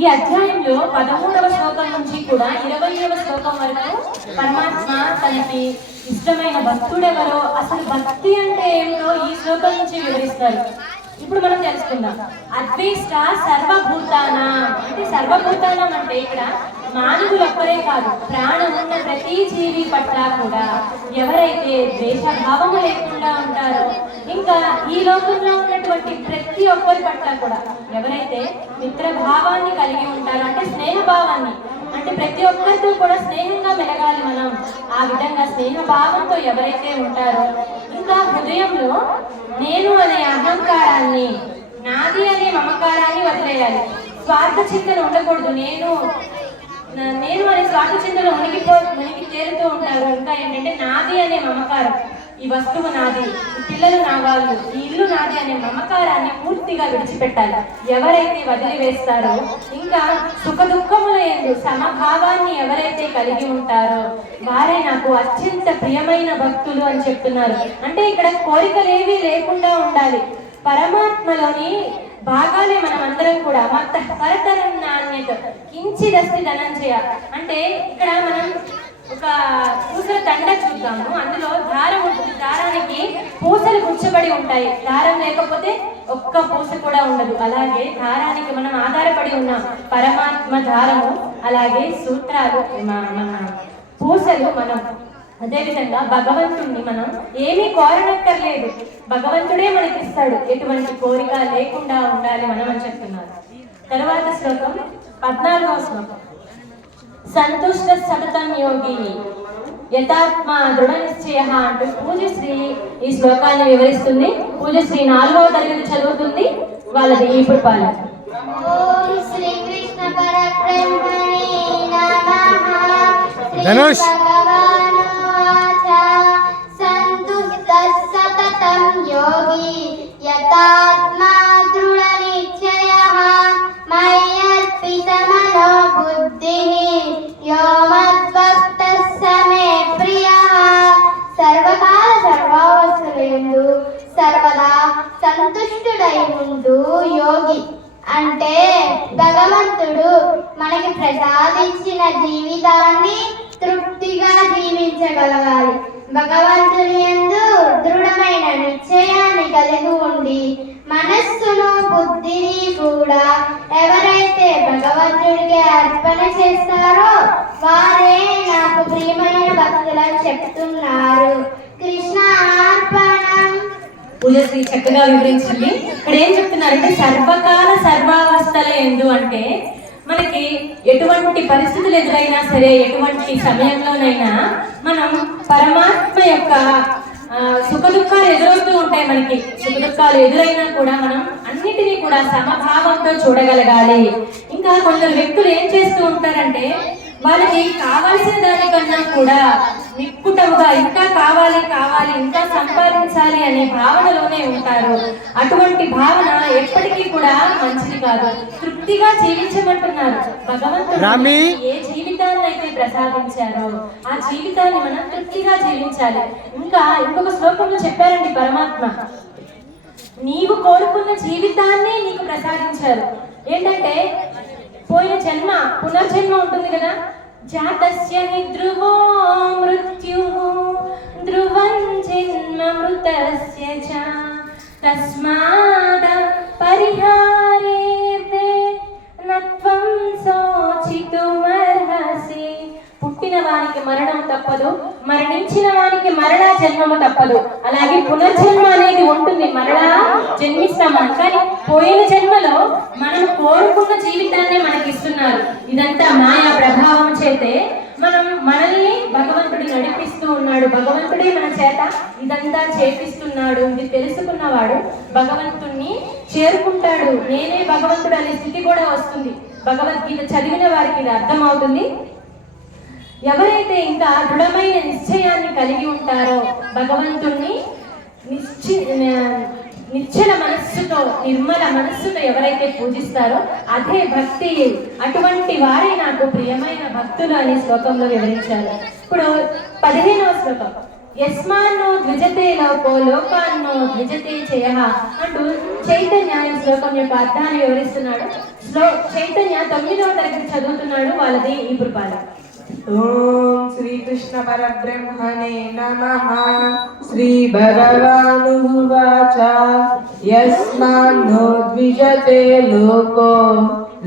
ఈ అధ్యాయంలో 13వ శ్లోకం నుంచి కూడా 20వ శ్లోకం వరకు పరమాత్మ తనకి ఇష్టమైన భక్తుడెవరో, అసలు భక్తి అంటే ఏమిటో ఈ శ్లోకం నుంచి వివరిస్తారు. ఇప్పుడు మనం తెలుసుకుందాం. అద్వేష్ట సర్వభూతానం అంటే, సర్వభూతానం అంటే ఇక్కడ మానవులు ఒక్కరే కాదు, ప్రాణం ఉన్న ప్రతి జీవి పట్ల కూడా ఎవరైతే ద్వేషభావము లేకుండా ఉంటారో, ఇంకా ఈ లోకంలో ఉన్నటువంటి ప్రతి ఒక్కరి పట్ల కూడా ఎవరైతే మిత్రభావాన్ని కలిగి ఉంటారో, అంటే స్నేహభావాన్ని, అంటే ప్రతి ఒక్కరితో కూడా స్నేహంగా మెలగాలి మనం, ఆ విధంగా స్నేహభావంతో ఎవరైతే ఉంటారో, ఇంకా హృదయంలో నేను అనే అహంకారాన్ని, నాది అనే మమకారాన్ని వదిలేయాలి. స్వార్థ చింతన ఉండకూడదు. నేను అనే స్వార్థ చింతన మునిగి తేలుతూ ఉంటారు. ఇంకా ఏంటంటే నాది అనే మమకారం, ఈ వస్తువు నాది, ఈ పిల్లలు నా వాళ్ళు, ఈ ఇల్లు నాది అనే మమకారాన్ని పూర్తిగా విడిచిపెట్టాలి. ఎవరైతే వదిలివేస్తారో, ఇంకా సుఖ దుఃఖముల యందు సమభావాన్ని ఎవరైతే కలిగి ఉంటారో వారే నాకు అత్యంత ప్రియమైన భక్తులు అని చెప్తున్నారు. అంటే ఇక్కడ కోరికలేవి లేకుండా ఉండాలి. పరమాత్మలోని భాగాలే మనం అందరం కూడా మత పరతరం నాణ్యత కించిదస్తి ధనంజయ. అంటే ఇక్కడ మనం ఒక పూసల దండ చూద్దాము. అందులో దారం ఉంటుంది, దారానికి పూసలు గుచ్చబడి ఉంటాయి. దారం లేకపోతే ఒక్క పూస కూడా ఉండదు. అలాగే దారానికి మనం ఆధారపడి ఉన్నాం. పరమాత్మ దారము, అలాగే సూత్రాలు మన పూసలు మనం. అదేవిధంగా భగవంతుణ్ణి మనం ఏమీ కోరనక్కర్లేదు, భగవంతుడే మనకిస్తాడు. ఎటువంటి కోరిక లేకుండా ఉండాలి మనం అని చెప్తున్నారు. తర్వాత శ్లోకం 14వ శ్లోకం. సంతుష్ట సతతం యోగి యథాత్మ దృఢ నిశ్చయ అంటూ పూజశ్రీ ఈ శ్లోకాన్ని వివరిస్తుంది. పూజశ్రీ 4వ తరగతి చదువుతుంది. వాళ్ళది ఇప్పుడు పాలన. ఓం శ్రీ కృష్ణ పరబ్రహ్మణే నమః. ధనుష్. సంతుష్టః సతతం యోగి యథాత్మా దృఢ నిశ్చయః మయ్యర్పితమనో బుద్ధిః యో మద్భక్తః స మే ప్రియః. సర్వకాల సర్వావస్థలందు సర్వదా సంతుష్టుడై ఉండు యోగి. అంటే భగవంతుడు మనకి ప్రసాదించిన జీవితాన్ని తృప్తిగా జీవించగలగాలి. భగవంతుని యందు దృఢమైన నిశ్చయాన్ని కలిగి ఉండి మనస్సును, బుద్ధిని కూడా ఎవరైతే భగవంతుడికి అర్పణ చేస్తారో వారే నాకు ప్రియమైన భక్తులని చెప్తున్నారు. కృష్ణ అర్పణం. పూజశ్రీ చక్కగా వివరించింది. ఇక్కడ ఏం చెప్తున్నారంటే సర్వకాల సర్వావస్థల ఎందు అంటే మనకి ఎటువంటి పరిస్థితులు ఎదురైనా సరే, ఎటువంటి సమయంలోనైనా మనం పరమాత్మ యొక్క సుఖ దుఃఖాలు ఎదురవుతూ ఉంటాయి. మనకి సుఖ దుఃఖాలు ఎదురైనా కూడా మనం అన్నిటినీ కూడా సమభావంతో చూడగలగాలి. ఇంకా కొందరు వ్యక్తులు ఏం చేస్తూ ఉంటారంటే వాళ్ళకి కావాల్సిన దానికన్నా కూడా నిక్కుటముగా ఇంకా కావాలి ఇంకా సంపాదించాలి అనే భావనలోనే ఉంటారు. అటువంటి భావన ఎప్పటికీ కూడా మంచిది కాదు. తృప్తిగా జీవించమంటున్నారు భగవంతుడు. ఏ జీవితాన్ని అయితే ప్రసాదించారో ఆ జీవితాన్ని మనం తృప్తిగా జీవించాలి. ఇంకా ఇంకొక శ్లోకంలో చెప్పారండి పరమాత్మ, నీవు కోరుకున్న జీవితాన్ని నీకు ప్రసాదించారు. ఏంటంటే పోయిన జన్మ, పునర్జన్మ ఉంటుంది కదా. జాతస్య హి ధ్రువో మృత్యుః ధ్రువం జన్మ మృతస్య చ తస్మాద్ పరిహారేతే నత్వం సో మరణించిన వానికి మరలా జన్మము తప్పదు, అలాగే పునర్జన్మ అనేది ఉంటుంది, మరలా జన్మిస్తాం మనం. కానీ పోయిన జన్మలో మనం కోరుకున్న జీవితాన్ని మనకి ఇస్తున్నారు. ఇదంతా మాయా ప్రభావం చేతే మనల్ని భగవంతుడు నడిపిస్తూ ఉన్నాడు. భగవంతుడే మన చేత ఇదంతా చేపిస్తున్నాడు. ఇది తెలుసుకున్నవాడు భగవంతుణ్ణి చేరుకుంటాడు. నేనే భగవంతుడు అనే స్థితి కూడా వస్తుంది. భగవద్గీత చదివిన వారికి ఇది అర్థమవుతుంది. ఎవరైతే ఇంకా దృఢమైన నిశ్చయాన్ని కలిగి ఉంటారో, భగవంతుణ్ణి నిశ్చల మనస్సుతో, నిర్మల మనస్సుతో ఎవరైతే పూజిస్తారో అదే భక్తి. అటువంటి వారే నాకు ప్రియమైన భక్తులు అనే శ్లోకంలో వివరించారు. ఇప్పుడు 15వ శ్లోకం, యస్మాన్నో ద్విజతే లోకో లోకాన్నో ద్విజతే చేయః అంటూ చైతన్య ఈ శ్లోకం యొక్క అర్థాన్ని వివరిస్తున్నాడు. చైతన్య 9వ తరగతి చదువుతున్నాడు. వాళ్ళది ఈ పురపాల. ఓం శ్రీకృష్ణ పరబ్రహ్మణే నమః. శ్రీ భగవానువాచ యస్మాన్నో ద్విజతే లోకో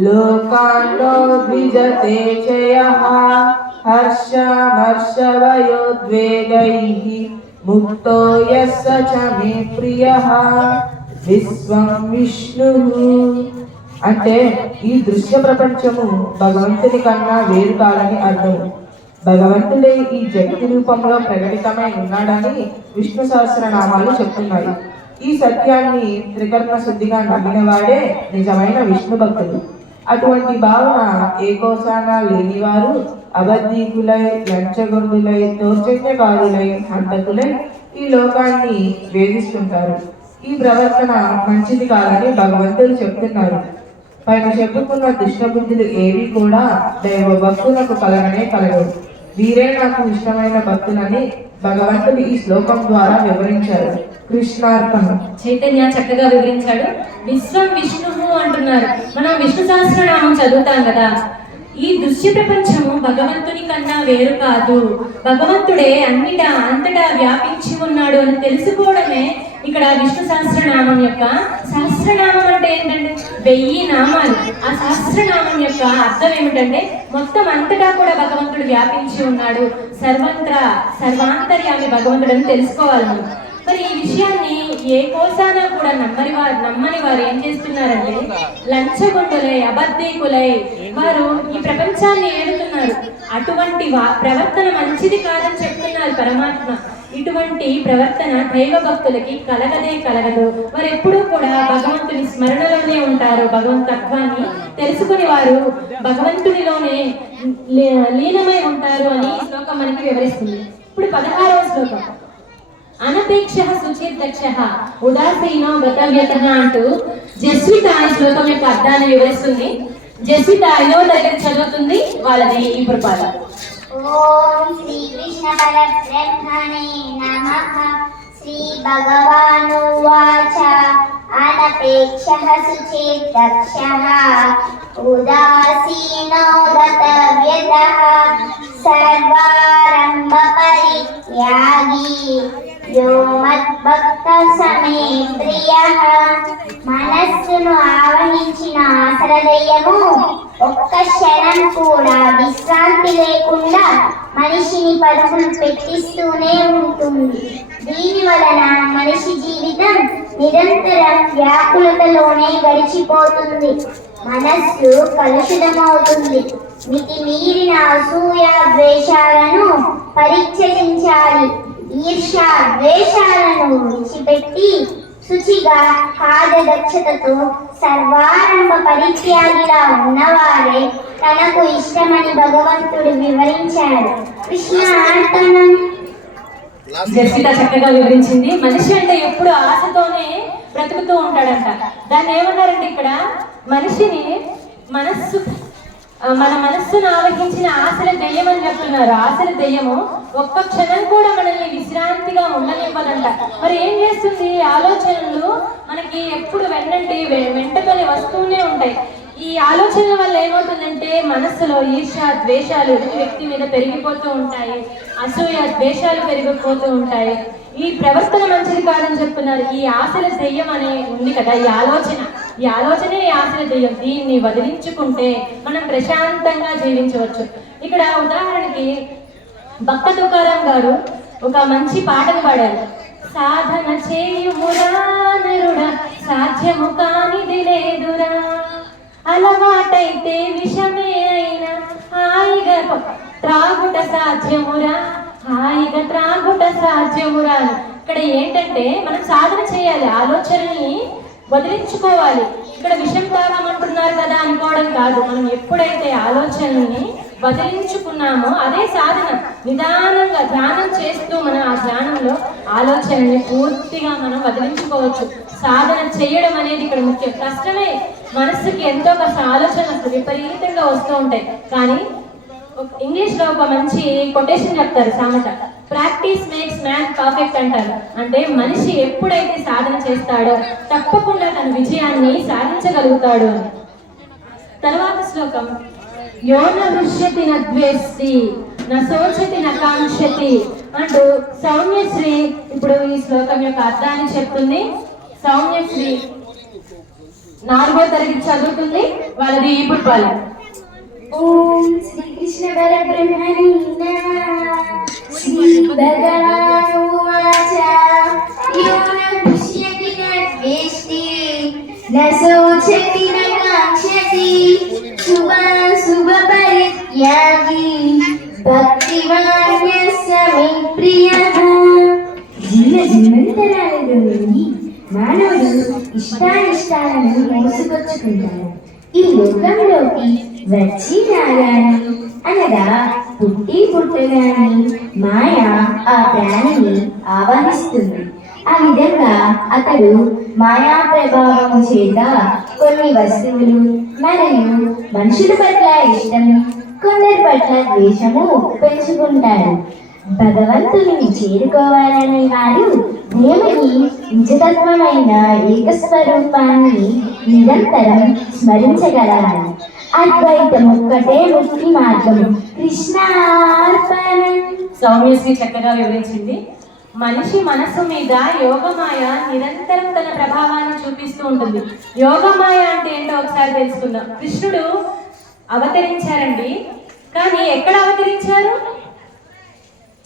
లోకాన్నో ద్విజతే చయః హర్షమర్షవయోద్వేగైః ముక్తో యస్స చ మే ప్రియః విశ్వం విష్ణుః. అంటే ఈ దృశ్య ప్రపంచము భగవంతుని కన్నా వేరు కాదని అర్థం. భగవంతుడే ఈ జగతి రూపంలో ప్రకటితమై ఉన్నాడని విష్ణు సహస్రనామాలు చెప్తున్నాయి. ఈ సత్యాన్ని త్రికరణ శుద్ధిగా నమ్మిన వాడే నిజమైన విష్ణు భక్తులు. అటువంటి భావన ఏకోసాన లేనివారు అబద్ధీకులై, లంచగొండులై, దౌర్జన్యకారులై, హంతకులై ఈ లోకాన్ని వేధిస్తుంటారు. ఈ ప్రవర్తన మంచిది కాదని భగవంతుడు చెప్తున్నారు. పైన చెప్పుకున్న దుష్టబుద్ధులు ఏవి కూడా దైవ భక్తులకు కలగనే కలగవు. వీరే నాకు ఇష్టమైన భక్తులని భగవంతుడు ఈ శ్లోకం ద్వారా వివరించారు. కృష్ణార్పణ. చైతన్య చక్కగా వివరించాడు. విశ్వం విష్ణువు అంటున్నారు. మనం విష్ణు సహస్రనామం చదువుతాం కదా. ఈ దృశ్య ప్రపంచము భగవంతుని కన్నా వేరు కాదు. భగవంతుడే అంతటా వ్యాపించి ఉన్నాడు అని తెలుసుకోవడమే ఇక్కడ విష్ణు సహస్రనామం యొక్క సహస్రనామం అంటే ఏంటంటే 1000 నామాలు. ఆ సహస్రనామం యొక్క అర్థం ఏమిటంటే మొత్తం అంతటా కూడా భగవంతుడు వ్యాపించి ఉన్నాడు. సర్వాంతర్యామి భగవంతుడు అని తెలుసుకోవాలి మనం. మరి ఈ విషయాన్ని ఏ కోసానా కూడా నమ్మని వారు ఏం చేస్తున్నారంటే లంచగొండులై, అబద్ధీకులై వారు ఈ ప్రపంచాన్ని ఏడుతున్నారు. అటువంటి ప్రవర్తన మంచిది కాదని చెప్తున్నారు పరమాత్మ. ఇటువంటి ప్రవర్తన దైవ భక్తులకి కలగదు. వారు ఎప్పుడూ కూడా భగవంతుని స్మరణలోనే ఉంటారు. భగవంతు తత్వాన్ని తెలుసుకుని వారు భగవంతునిలోనే లీనమై ఉంటారు అని ఈ శ్లోకం మనకి వివరిస్తుంది. ఇప్పుడు 16వ శ్లోకం, అనపేక్ష శుచిర్దక్ష ఉదాసీనో గతవ్యతః అంటూ జస్విత ఈ శ్లోకం యొక్క అర్థాన్ని వివరిస్తుంది. జస్విత 5వ తరగతి చదువుతుంది. వాళ్ళది ఈ పురపాల. ఓం శ్రీకృష్ణ పరబ్రహ్మణే నమః. శ్రీ భగవానువాచ అనపేక్షః శుచిర్దక్షః ఉదాసీనో గతవ్యతః సర్వారంభ పరిత్యాగి యో మద్భక్త సమే ప్రియః. మనస్సును ఆవహించిన ఆశ్రదయ్యము ఒక్క క్షణం కూడా విశ్రాంతి లేకుండా మనిషిని పరుగులు పెట్టిస్తూనే ఉంటుంది. దీని వలన మనిషి జీవితం నిరంతరం వ్యాకులతలోనే గడిచిపోతుంది. మనస్సు కలుషితమవుతుంది. మితిమీరిన అసూయ ద్వేషాలను పరిత్యజించాలి. ఈర్ష్య ద్వేషాలను విడిచిపెట్టి శుచిగా కార్యదక్షతతో సర్వారంభ పరిత్యాగిలా ఉన్నవారే తనకు ఇష్టమని భగవంతుడు వివరించాడు. కృష్ణార్పణం. జస్విత చక్కగా వివరించింది. మనిషి అంటే ఎప్పుడు ఆశతోనే బ్రతుకుతూ ఉంటాడంట. దాన్ని ఏమన్నారంటే ఇక్కడ మనిషిని మన మనస్సును ఆవహించిన ఆశల దెయ్యం అని చెప్తున్నారు. ఆశల దెయ్యము ఒక్క క్షణం కూడా మనల్ని విశ్రాంతిగా ఉండనివ్వదంట. మరి ఏం చేస్తుంది? ఆలోచనలు మనకి ఎప్పుడు వెంటనే వస్తూనే ఉంటాయి. ఈ ఆలోచనల వల్ల ఏమవుతుందంటే మనస్సులో ఈర్ష్య ద్వేషాలు ఎదుటి వ్యక్తి మీద పెరిగిపోతూ ఉంటాయి. అసూయ ద్వేషాలు పెరిగిపోతూ ఉంటాయి. ఈ ప్రవర్తన మంచిది కాదని చెప్తున్నారు. ఈ ఆశల దెయ్యం అనే ఉంది కదా, ఈ ఆలోచనే ఈ ఆశల దెయ్యం. దీన్ని వదిలించుకుంటే మనం ప్రశాంతంగా జీవించవచ్చు. ఇక్కడ ఉదాహరణకి భక్త తుకారాం గారు ఒక మంచి పాటను పాడారు. సాధన చేయుమురా నరుడా, సాధ్యము కానిది లేదురా, అలవాటైతే విషమే అయినా హాయిగా త్రాగుట సాధ్యమురా, హాయిగా త్రాగుట సాధ్యమురా. ఇక్కడ ఏంటంటే మనం సాధన చేయాలి, ఆలోచనని వదిలించుకోవాలి. ఇక్కడ విషం తాగమంటున్నారు కదా అనుకోవడం కాదు. మనం ఎప్పుడైతే ఆలోచనని వదిలించుకున్నామో అదే సాధన. నిదానంగా ధ్యానం చేస్తూ మనం ఆ ధ్యానంలో ఆలోచనని పూర్తిగా మనం వదిలించుకోవచ్చు. సాధన చేయడం అనేది ఇక్కడ ముఖ్యం. కష్టమే, మనస్సుకి ఎంతో కష్టం, ఆలోచనలు విపరీతంగా వస్తూ ఉంటాయి. కానీ ఇంగ్లీష్లో ఒక మంచి కొటేషన్ చెప్తారు, సామెత, ప్రాక్టీస్ మేక్స్ మ్యాన్ పర్ఫెక్ట్ అంటారు. అంటే మనిషి ఎప్పుడైతే సాధన చేస్తాడో తప్పకుండా తన విజయాన్ని సాధించగలుగుతాడు. తర్వాత శ్లోకం, యోన హృష్యతి నద్వేష్టి నశోచతి నకాంక్షతి అంటూ సౌమ్యశ్రీ ఇప్పుడు ఈ శ్లోకం యొక్క అర్థాన్ని చెప్తుంది. సౌమ్యశ్రీ 4వ తరగతి చదువుతుంది, వాళ్ళది ఈపుడుపాలెం. ఓం శ్రీకృష్ణ పరబ్రహ్మణే నమః. శ్రీ భగవానువాచ యోన హృష్యతి నద్వేష్టి నశోచతి నకాంక్షతి శుభ పరిత్యాగి భక్తిమాన్ యస్య మే ప్రియః. జన్మజన్మంతరాలలోని మానవుడు ఇష్టానిష్టాలను మోసుకొచ్చుకుంటాడు. ఈ లోకంలోకి వచ్చి రాగాని అనగా పుట్టగాని మాయ ఆ ప్రాణిని ఆవహిస్తుంది. ఆ విధంగా అతడు మాయా ప్రభావం చేత కొన్ని వస్తువులు మరియు మనుషుల పట్ల ఇష్టం, కొందరి పట్ల ద్వేషము పెంచుకుంటాడు. భగవంతుని చేరుకోవాలనే వారు దేవుని నిజతత్వమైన ఏకస్వరూపాన్ని నిరంతరం స్మరించగలగాలి. అద్వైతం ఒక్కటే ముక్తి మార్గం. కృష్ణార్పణం. సౌమ్యశ్రీ చక్కగా వివరించింది. మనిషి మనస్సు మీద యోగమాయ నిరంతరం తన ప్రభావాన్ని చూపిస్తూ ఉంటుంది. యోగమాయ అంటే ఏంటో ఒకసారి తెలుసుకుందాం. కృష్ణుడు అవతరించారండి, కానీ ఎక్కడ అవతరించారు?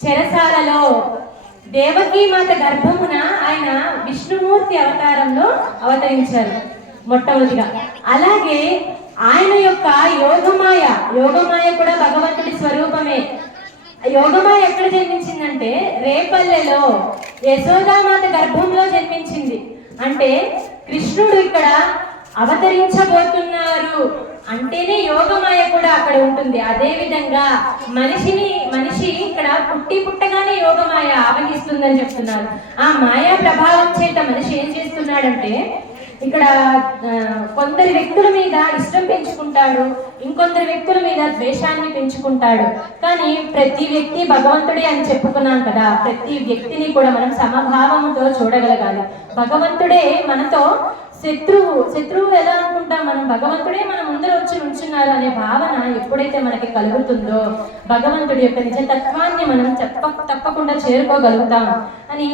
చెరసాలలో, దేవకీ మాత గర్భమున ఆయన విష్ణుమూర్తి అవతారంలో అవతరించారు మొట్టమొదటిగా. అలాగే ఆయన యొక్క యోగమాయ కూడా భగవంతుడి స్వరూపమే. యోగమాయ ఎక్కడ జన్మించిందంటే రేపల్లెలో యశోదామాత గర్భంలో జన్మించింది. అంటే కృష్ణుడు ఇక్కడ అవతరించబోతున్నారు అంటేనే యోగమాయ కూడా అక్కడ ఉంటుంది. అదే విధంగా మనిషి ఇక్కడ పుట్టగానే యోగమాయ ఆవహిస్తుందని చెప్తున్నారు. ఆ మాయా ప్రభావం చేత మనిషి ఏం చేస్తున్నాడంటే ఇక్కడ కొందరి వ్యక్తుల మీద ఇష్టం పెంచుకుంటాడు, ఇంకొందరి వ్యక్తుల మీద ద్వేషాన్ని పెంచుకుంటాడు. కానీ ప్రతి వ్యక్తి భగవంతుడే అని చెప్పుకున్నాం కదా, ప్రతి వ్యక్తిని కూడా మనం సమభావంతో చూడగలగాలి. భగవంతుడే మనతో శత్రువు ఎలా అనుకుంటాం మనం, భగవంతుడే మన ముందర వచ్చి నుంచున్నారు అనే భావన ఎప్పుడైతే మనకి కలుగుతుందో భగవంతుడి యొక్క నిజతత్వాన్ని మనం తప్పకుండా చేరుకోగలుగుతాం అని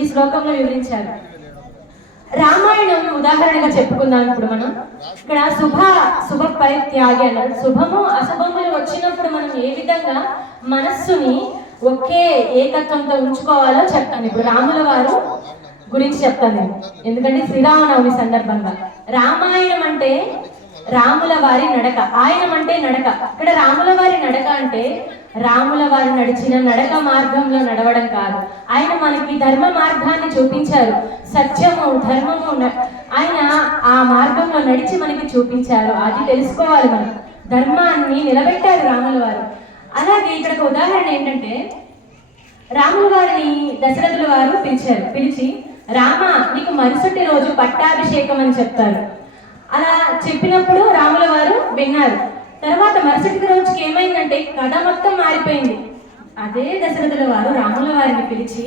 ఈ శ్లోకంలో వివరించారు. రామాయణం ఉదాహరణగా చెప్పుకుందాం. ఇప్పుడు మనం ఇక్కడ శుభ పరిత్యాగి అన్నారు. శుభము అశుభములు వచ్చినప్పుడు మనం ఏ విధంగా మనస్సుని ఒకే ఏకత్వంతో ఉంచుకోవాలో చెప్తాను. ఇప్పుడు రాముల వారు గురించి చెప్తాను నేను, ఎందుకంటే శ్రీరామనవమి సందర్భంగా. రామాయణం అంటే రాముల వారి నడక, ఆయనం అంటే నడక. ఇక్కడ రాముల వారి నడక అంటే రాముల వారు నడిచిన నడక మార్గంలో నడవడం కాదు. ఆయన మనకి ధర్మ మార్గాన్ని చూపించారు. సత్యము ధర్మము ఆయన ఆ మార్గంలో నడిచి మనకి చూపించారు. అది తెలుసుకోవాలి. మనం ధర్మాన్ని నిలబెట్టారు రాముల వారు. అలాగే ఇక్కడ ఒక ఉదాహరణ ఏంటంటే, రాముల వారిని దశరథుల వారు పిలిచి రామ నీకు మరుసటి రోజు పట్టాభిషేకం అని చెప్తారు. అలా చెప్పినప్పుడు రాముల వారు విన్నారు. తర్వాత మరుసటి రోజుకి ఏమైందంటే కథ మొత్తం మారిపోయింది. అదే దశరథుల వారు రాముల వారిని పిలిచి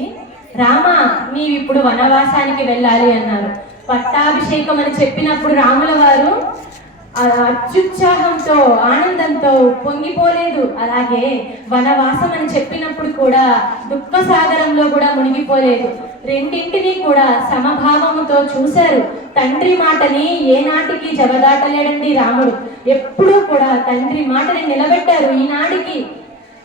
రామ నీవిప్పుడు వనవాసానికి వెళ్ళాలి అన్నారు. పట్టాభిషేకం అని చెప్పినప్పుడు రాముల వారు అత్యుత్సాహంతో ఆనందంతో పొంగిపోలేదు. అలాగే వనవాసం అని చెప్పినప్పుడు కూడా దుఃఖ సాగరంలో కూడా మునిగిపోలేదు. రెండింటినీ కూడా సమభావముతో చూశారు. తండ్రి మాటని ఏనాటికి జవదాటలేడండి రాముడు. ఎప్పుడూ కూడా తండ్రి మాటని నిలబెట్టారు. ఈనాటికి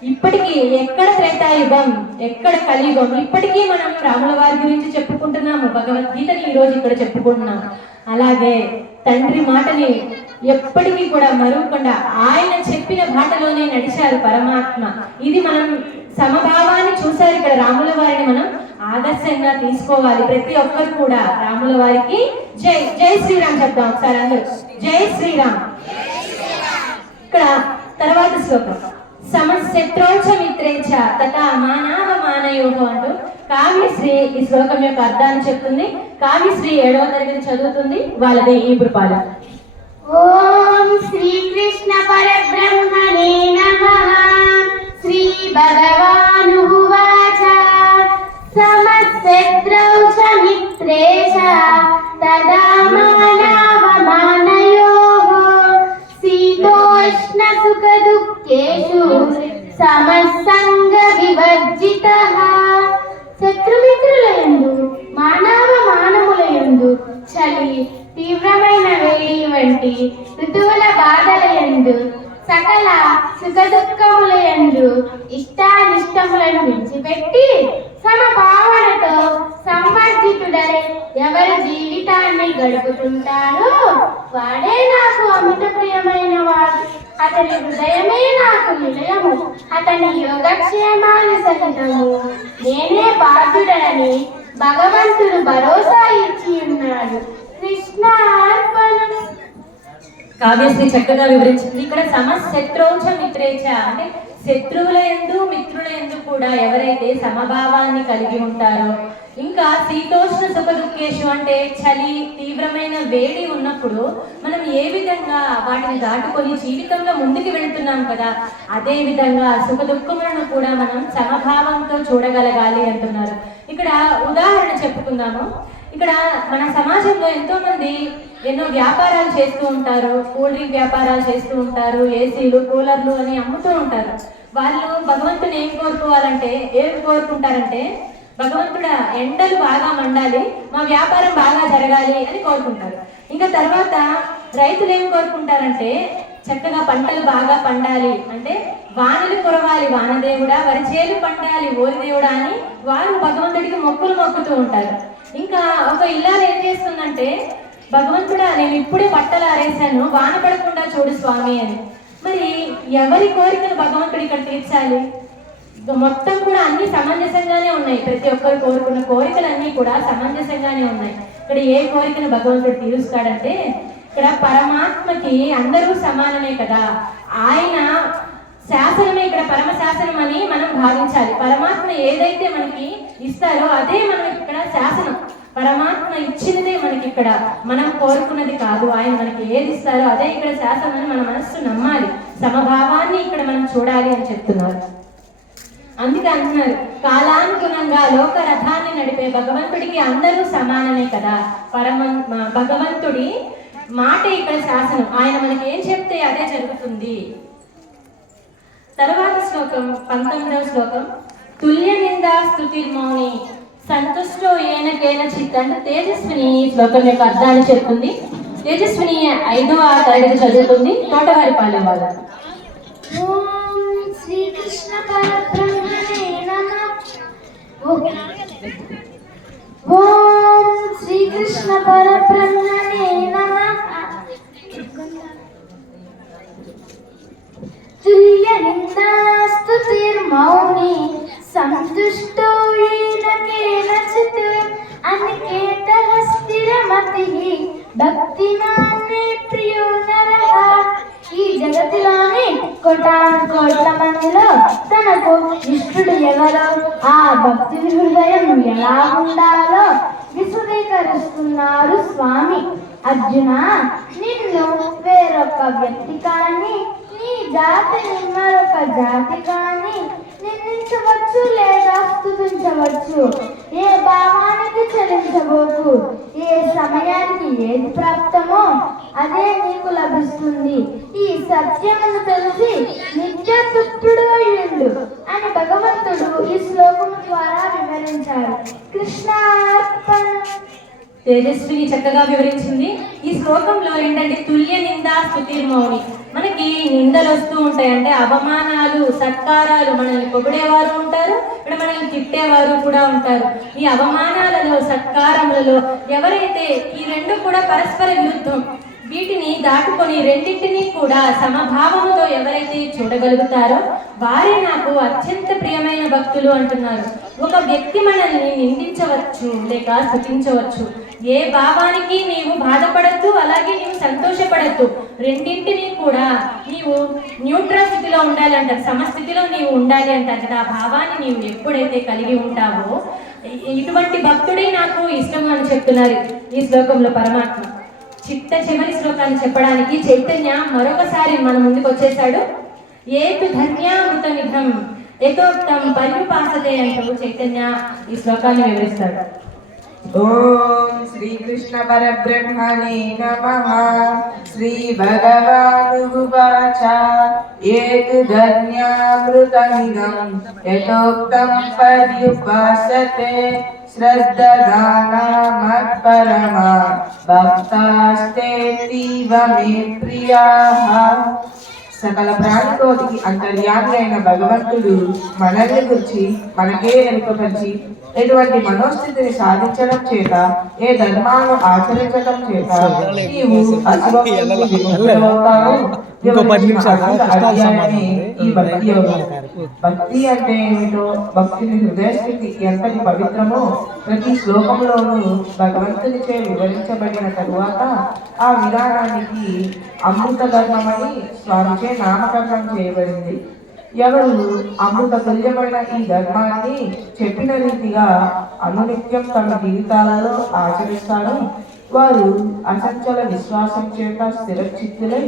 ఇప్పటికీ ఎక్కడ త్రేతాయుగం, ఎక్కడ కలియుగం, ఇప్పటికీ మనం రాముల వారి గురించి చెప్పుకుంటున్నాము. భగవద్గీతని ఈరోజు ఇక్కడ చెప్పుకుంటున్నాం. అలాగే తండ్రి మాటని ఎప్పటికీ కూడా మరువకుండా ఆయన చెప్పిన బాటలోనే నడిచారు పరమాత్మ. ఇది మనం సమభావాన్ని చూసారు ఇక్కడ. రాముల వారిని మనం ఆదర్శంగా తీసుకోవాలి. ప్రతి ఒక్కరు కూడా రాముల వారికి జై జై శ్రీరామ్ చెప్తాం ఒకసారి అందరూ. జై శ్రీరామ్. ఇక్కడ తర్వాత శ్లోకం సమశత్రోచ మిత్రేచ తథా మానవ మానయోహో అంటూ కావ్యశ్రీ ఈ శ్లోకం యొక్క అర్థాన్ని చెప్తుంది. కావ్యశ్రీ 7వ తరగతి చదువుతుంది. వాళ్ళది ఇప్పుడు పాల. ఓం శ్రీకృష్ణ పరబ్రహ్మణే నమః. శ్రీ భగవానువాచ సమశత్రౌ చ మిత్రే చ తదా మానవ మానయోః శీతోష్ణ సుఖ దుఃఖేషు సమసంగ వివర్జితః. శత్రుమిత్రులయందు మానవ మానవులయందు చలి తీవ్రమైన వేడి వంటి ఋతువుల బాధలయందు సకల సుఖ దుఃఖములయందు ఇష్టానిష్టములను విడిచిపెట్టి సమభావనతో సంవర్జితుడై ఎవరి జీవితాన్ని గడుపుతుంటాడో వాడే నాకు అమిత ప్రియమైన వాడు. అతని హృదయమే నాకు నిలయము. అతని యోగక్షేమాలు సహితము నేనే బాధ్యుడనని భగవంతుడు భరోసా ఇచ్చి ఉన్నాడు. కృష్ణార్పణం. కావ్యశ్రీ చక్కగా వివరించింది. ఇక్కడ సమశత్రోచ మిత్రేచ అంటే శత్రువుల యందు మిత్రుల యందు కూడా ఎవరైతే సమభావాన్ని కలిగి ఉంటారో, ఇంకా శీతోష్ణ సుఖ దుఃఖేషు అంటే చలి తీవ్రమైన వేడి ఉన్నప్పుడు మనం ఏ విధంగా వాటిని దాటుకొని జీవితంలో ముందుకు వెళుతున్నాం కదా, అదే విధంగా సుఖ దుఃఖములను కూడా మనం సమభావంతో చూడగలగాలి అంటున్నారు. ఇక్కడ ఉదాహరణ చెప్పుకుందాము. ఇక్కడ మన సమాజంలో ఎంతో మంది ఎన్నో వ్యాపారాలు చేస్తూ ఉంటారు. కూల్ డ్రింక్ వ్యాపారాలు చేస్తూ ఉంటారు. ఏసీలు కూలర్లు అని అమ్ముతూ ఉంటారు. వాళ్ళు భగవంతుని ఏం కోరుకుంటారంటే భగవంతుడా ఎండలు బాగా మండాలి, మా వ్యాపారం బాగా జరగాలి అని కోరుకుంటారు. ఇంకా తర్వాత రైతులు ఏం కోరుకుంటారంటే చక్కగా పంటలు బాగా పండాలి, అంటే వానలు కురవాలి వానదేవుడా, వరి చేలు పండాలి ఓరిదేవుడా అని వారు భగవంతుడికి మొక్కులు మొక్కుతూ ఉంటారు. ఇంకా ఒక ఇల్లాలు ఏం చేస్తుందంటే భగవంతుడా నేను ఇప్పుడే బట్టలు ఆరేసాను, వాన పడకుండా చూడు స్వామి అని. మరి ఎవరి కోరికను భగవంతుడు ఇక్కడ తీర్చాలి? మొత్తం కూడా అన్ని సమంజసంగానే ఉన్నాయి. ప్రతి ఒక్కరు కోరుకున్న కోరికలన్నీ కూడా సమంజసంగానే ఉన్నాయి. ఇక్కడ ఏ కోరికను భగవంతుడు తీరుస్తాడంటే ఇక్కడ పరమాత్మకి అందరూ సమానమే కదా. ఆయన శాసనమే ఇక్కడ పరమ శాసనం అని మనం భావించాలి. పరమాత్మ ఏదైతే మనకి ఇస్తారో అదే మనం ఇక్కడ శాసనం. పరమాత్మ ఇచ్చినదే మనకి ఇక్కడ, మనం కోరుకున్నది కాదు. ఆయన మనకి ఏది ఇస్తారో అదే ఇక్కడ శాసనం అని మన మనస్సు నమ్మాలి. సమభావాన్ని ఇక్కడ మనం చూడాలి అని చెప్తున్నారు. అందుకే అంటున్నారు కాలానుగుణంగా లోక రథాన్ని నడిపే భగవంతుడికి అందరూ సమానమే కదా. భగవంతుడి మాట ఇక్కడ శాసనం. ఆయన మనకి ఏం చెప్తే అదే జరుగుతుంది. తర్వాత శ్లోకం 19వ శ్లోకం తుల్య నిందా స్తుతిర్మౌని సంతుష్టో ఏన కేన చిత్ అంటే తేజస్విని ఈ శ్లోకం యొక్క అర్థాన్ని చెప్తుంది. తేజస్విని 5వ తరగతి చదువుతుంది. తోటవారిపాలెం వాళ్ళ. ఓం శ్రీకృష్ణ పరబ్రహ్మణే నమః. ఓం శ్రీకృష్ణ పరబ్రహ్మణే నమః. తుల్య నిందా స్తుతిర్మౌని సంతుష్టో ఏన కేనచిత్ అనికేతః స్థిరమతిః భక్తిమాన్ ప్రియో నరః. ఈ జగతిలోని కోట్ల మందిలో తనకు ఇష్టడు ఎవరో ఆ భక్తి హృదయం ఎలా ఉండాలో విశదీకరిస్తున్నారు స్వామి. అర్జున, నిన్ను వేరొక వ్యక్తి కానీ నీ జాతిని మరొక జాతి కానీ నిందించవచ్చు లేదా స్తుతించవచ్చు. ఏ భావానికి చెల్లించబోకు. ఏ సమయానికి ఏది ప్రాప్తమో అదే నీకు లభిస్తుంది. ఈ సత్యమును తెలిసి నిత్య తృప్తుడు అయ్యుండు అని భగవంతుడు ఈ శ్లోకం ద్వారా వివరించారు. కృష్ణార్పణ. తేజస్విని చక్కగా వివరించింది. ఈ శ్లోకంలో ఏంటంటే తుల్య నిందా స్తుతిర్మౌని. మనకి నిందలు వస్తూ ఉంటాయి, అంటే అవమానాలు సత్కారాలు. మనల్ని పొగిడేవారు ఉంటారు, ఇక్కడ మనల్ని తిట్టేవారు కూడా ఉంటారు. ఈ అవమానాలలో సత్కారములలో ఎవరైతే ఈ రెండు కూడా పరస్పర విరుద్ధం, వీటిని దాటుకొని రెండింటినీ కూడా సమభావముతో ఎవరైతే చూడగలుగుతారో వారే నాకు అత్యంత ప్రియమైన భక్తులు అంటున్నారు. ఒక వ్యక్తి మనల్ని నిందించవచ్చు లేక స్తుతించవచ్చు. ఏ భావానికి నీవు బాధపడద్దు, అలాగే నీవు సంతోషపడద్దు. రెండింటినీ కూడా నీవు న్యూట్రల్ స్థితిలో ఉండాలి అంటారు, సమస్థితిలో నీవు ఉండాలి అంటారు కదా. ఆ భావాన్ని నీవు ఎప్పుడైతే కలిగి ఉంటావో ఇటువంటి భక్తుడే నాకు ఇష్టం అని చెప్తున్నారు ఈ శ్లోకంలో పరమాత్మ. చిట్ట చివరి శ్లోకాన్ని చెప్పడానికి చైతన్య మరొకసారి మన ముందుకు వచ్చేసాడు. ఏతు ధన్యామృతమిధం యథోక్తం పర్యుపాసతే అంటూ చైతన్య ఈ శ్లోకాన్ని వివరిస్తాడు. ఓం శ్రీకృష్ణ పరబ్రహ్మణే నమః. శ్రీ భగవానువాచ ఏతు ధన్యామృతమిదం యథోక్తం పర్యుపాసతే శ్రద్ధదానా మత్పరమా భక్తాస్తేతీవ మే ప్రియాః. సకల ప్రాణికోటికి అంతర్యామి అయిన భగవంతుడు మనల్ని గురించి మనకే ఎరుకపరిచి ఎటువంటి మనోస్థితిని సాధించడం చేత, ఏ ధర్మాలను ఆచరించడం చేత నీవు ఇంకో 10 నిమిషాలు ఈ భక్తి యోగం. భక్తి అంటే ఏమిటో, భక్తిని హృదయస్థితి ఎంతటి పవిత్రమో ప్రతి శ్లోకంలోనూ భగవంతునిచే వివరించబడిన తరువాత ఆ విధానానికి అమృత ధర్మమని స్వామిచే నామకరణం చేయబడింది. ఎవరు అమృత తుల్యమైన ఈ ధర్మాన్ని చెప్పిన రీతిగా అనునిత్యం తమ జీవితాలలో ఆచరిస్తారో వారు అసంచల విశ్వాసం చేత స్థిరచిత్తులై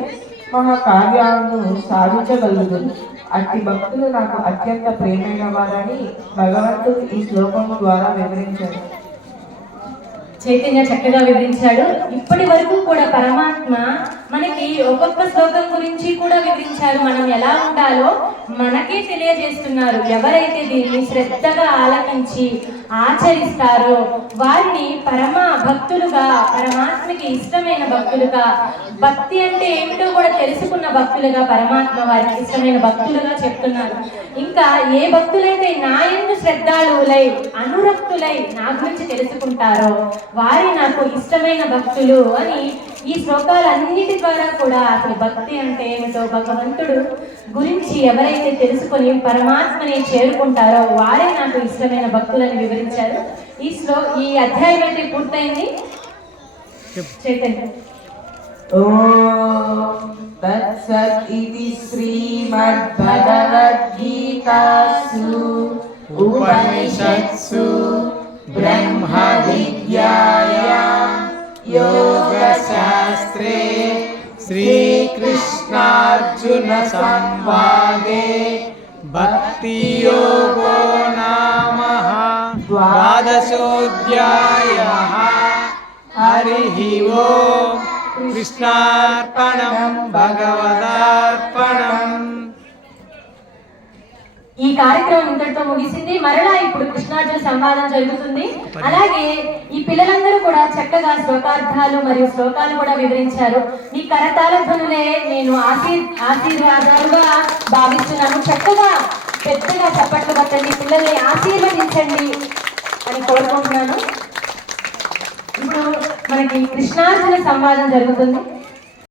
మహాకార్యాలను సాధించగలుగుతారు. అట్టి భక్తులు నాకు అత్యంత ప్రియమైన వారని భగవంతుడు ఈ శ్లోకం ద్వారా వివరించారు. చైతన్య చక్కగా వివరించాడు. ఇప్పటి వరకు కూడా పరమాత్మ మనకి ఒక్కొక్క శ్లోకం గురించి కూడా వివరించారు. మనం ఎలా ఉండాలో మనకే తెలియజేస్తున్నారు. ఎవరైతే దీన్ని శ్రద్ధగా ఆలకించి ఆచరిస్తారో వారిని పరమ భక్తులుగా, పరమాత్మకి ఇష్టమైన భక్తులుగా, భక్తి అంటే ఏమిటో కూడా తెలుసుకున్న భక్తులుగా పరమాత్మ వారికి ఇష్టమైన భక్తులుగా చెప్తున్నారు. ఇంకా ఏ భక్తులైతే నా యందు శ్రద్ధాళువులై అనురక్తులై నా గురించి తెలుసుకుంటారో వారి నాకు ఇష్టమైన భక్తులు అని ఈ శ్లోకాలన్నిటి ద్వారా కూడా అసలు భక్తి అంటే ఏమిటో, భగవంతుడు గురించి ఎవరైతే తెలుసుకొని పరమాత్మని చేరుకుంటారో వారే నాకు ఇష్టమైన భక్తులని వివరించారు. ఈ అధ్యాయం అయితే పూర్తయింది. చైతన్య ఓం తత్సత్ ఇతి శ్రీమద్భగవద్గీతాసు ఉపనిషత్సు బ్రహ్మ విద్యాయాం యోగశాస్త్రే శ్రీకృష్ణార్జున సంవాదే భక్తి యోగో నామ ద్వాదశోऽధ్యాయః. హరి ఓం కృష్ణార్పణం భగవదార్పణం. ఈ కార్యక్రమం ఇంతటితో ముగిసింది. మరలా ఇప్పుడు కృష్ణార్జున సంవాదం జరుగుతుంది. అలాగే ఈ పిల్లలందరూ కూడా చక్కగా శ్లోకార్థాలు మరియు శ్లోకాలు కూడా వివరించారు. ఈ కరతాళ ధ్వనులే నేను ఆశీర్వాదాలుగా భావిస్తున్నాను. చక్కగా పెద్దగా చప్పట్లు పట్టండి, పిల్లల్ని ఆశీర్వదించండి అని కోరుకుంటున్నాను. ఇప్పుడు మనకి కృష్ణార్జున సంవాదం జరుగుతుంది.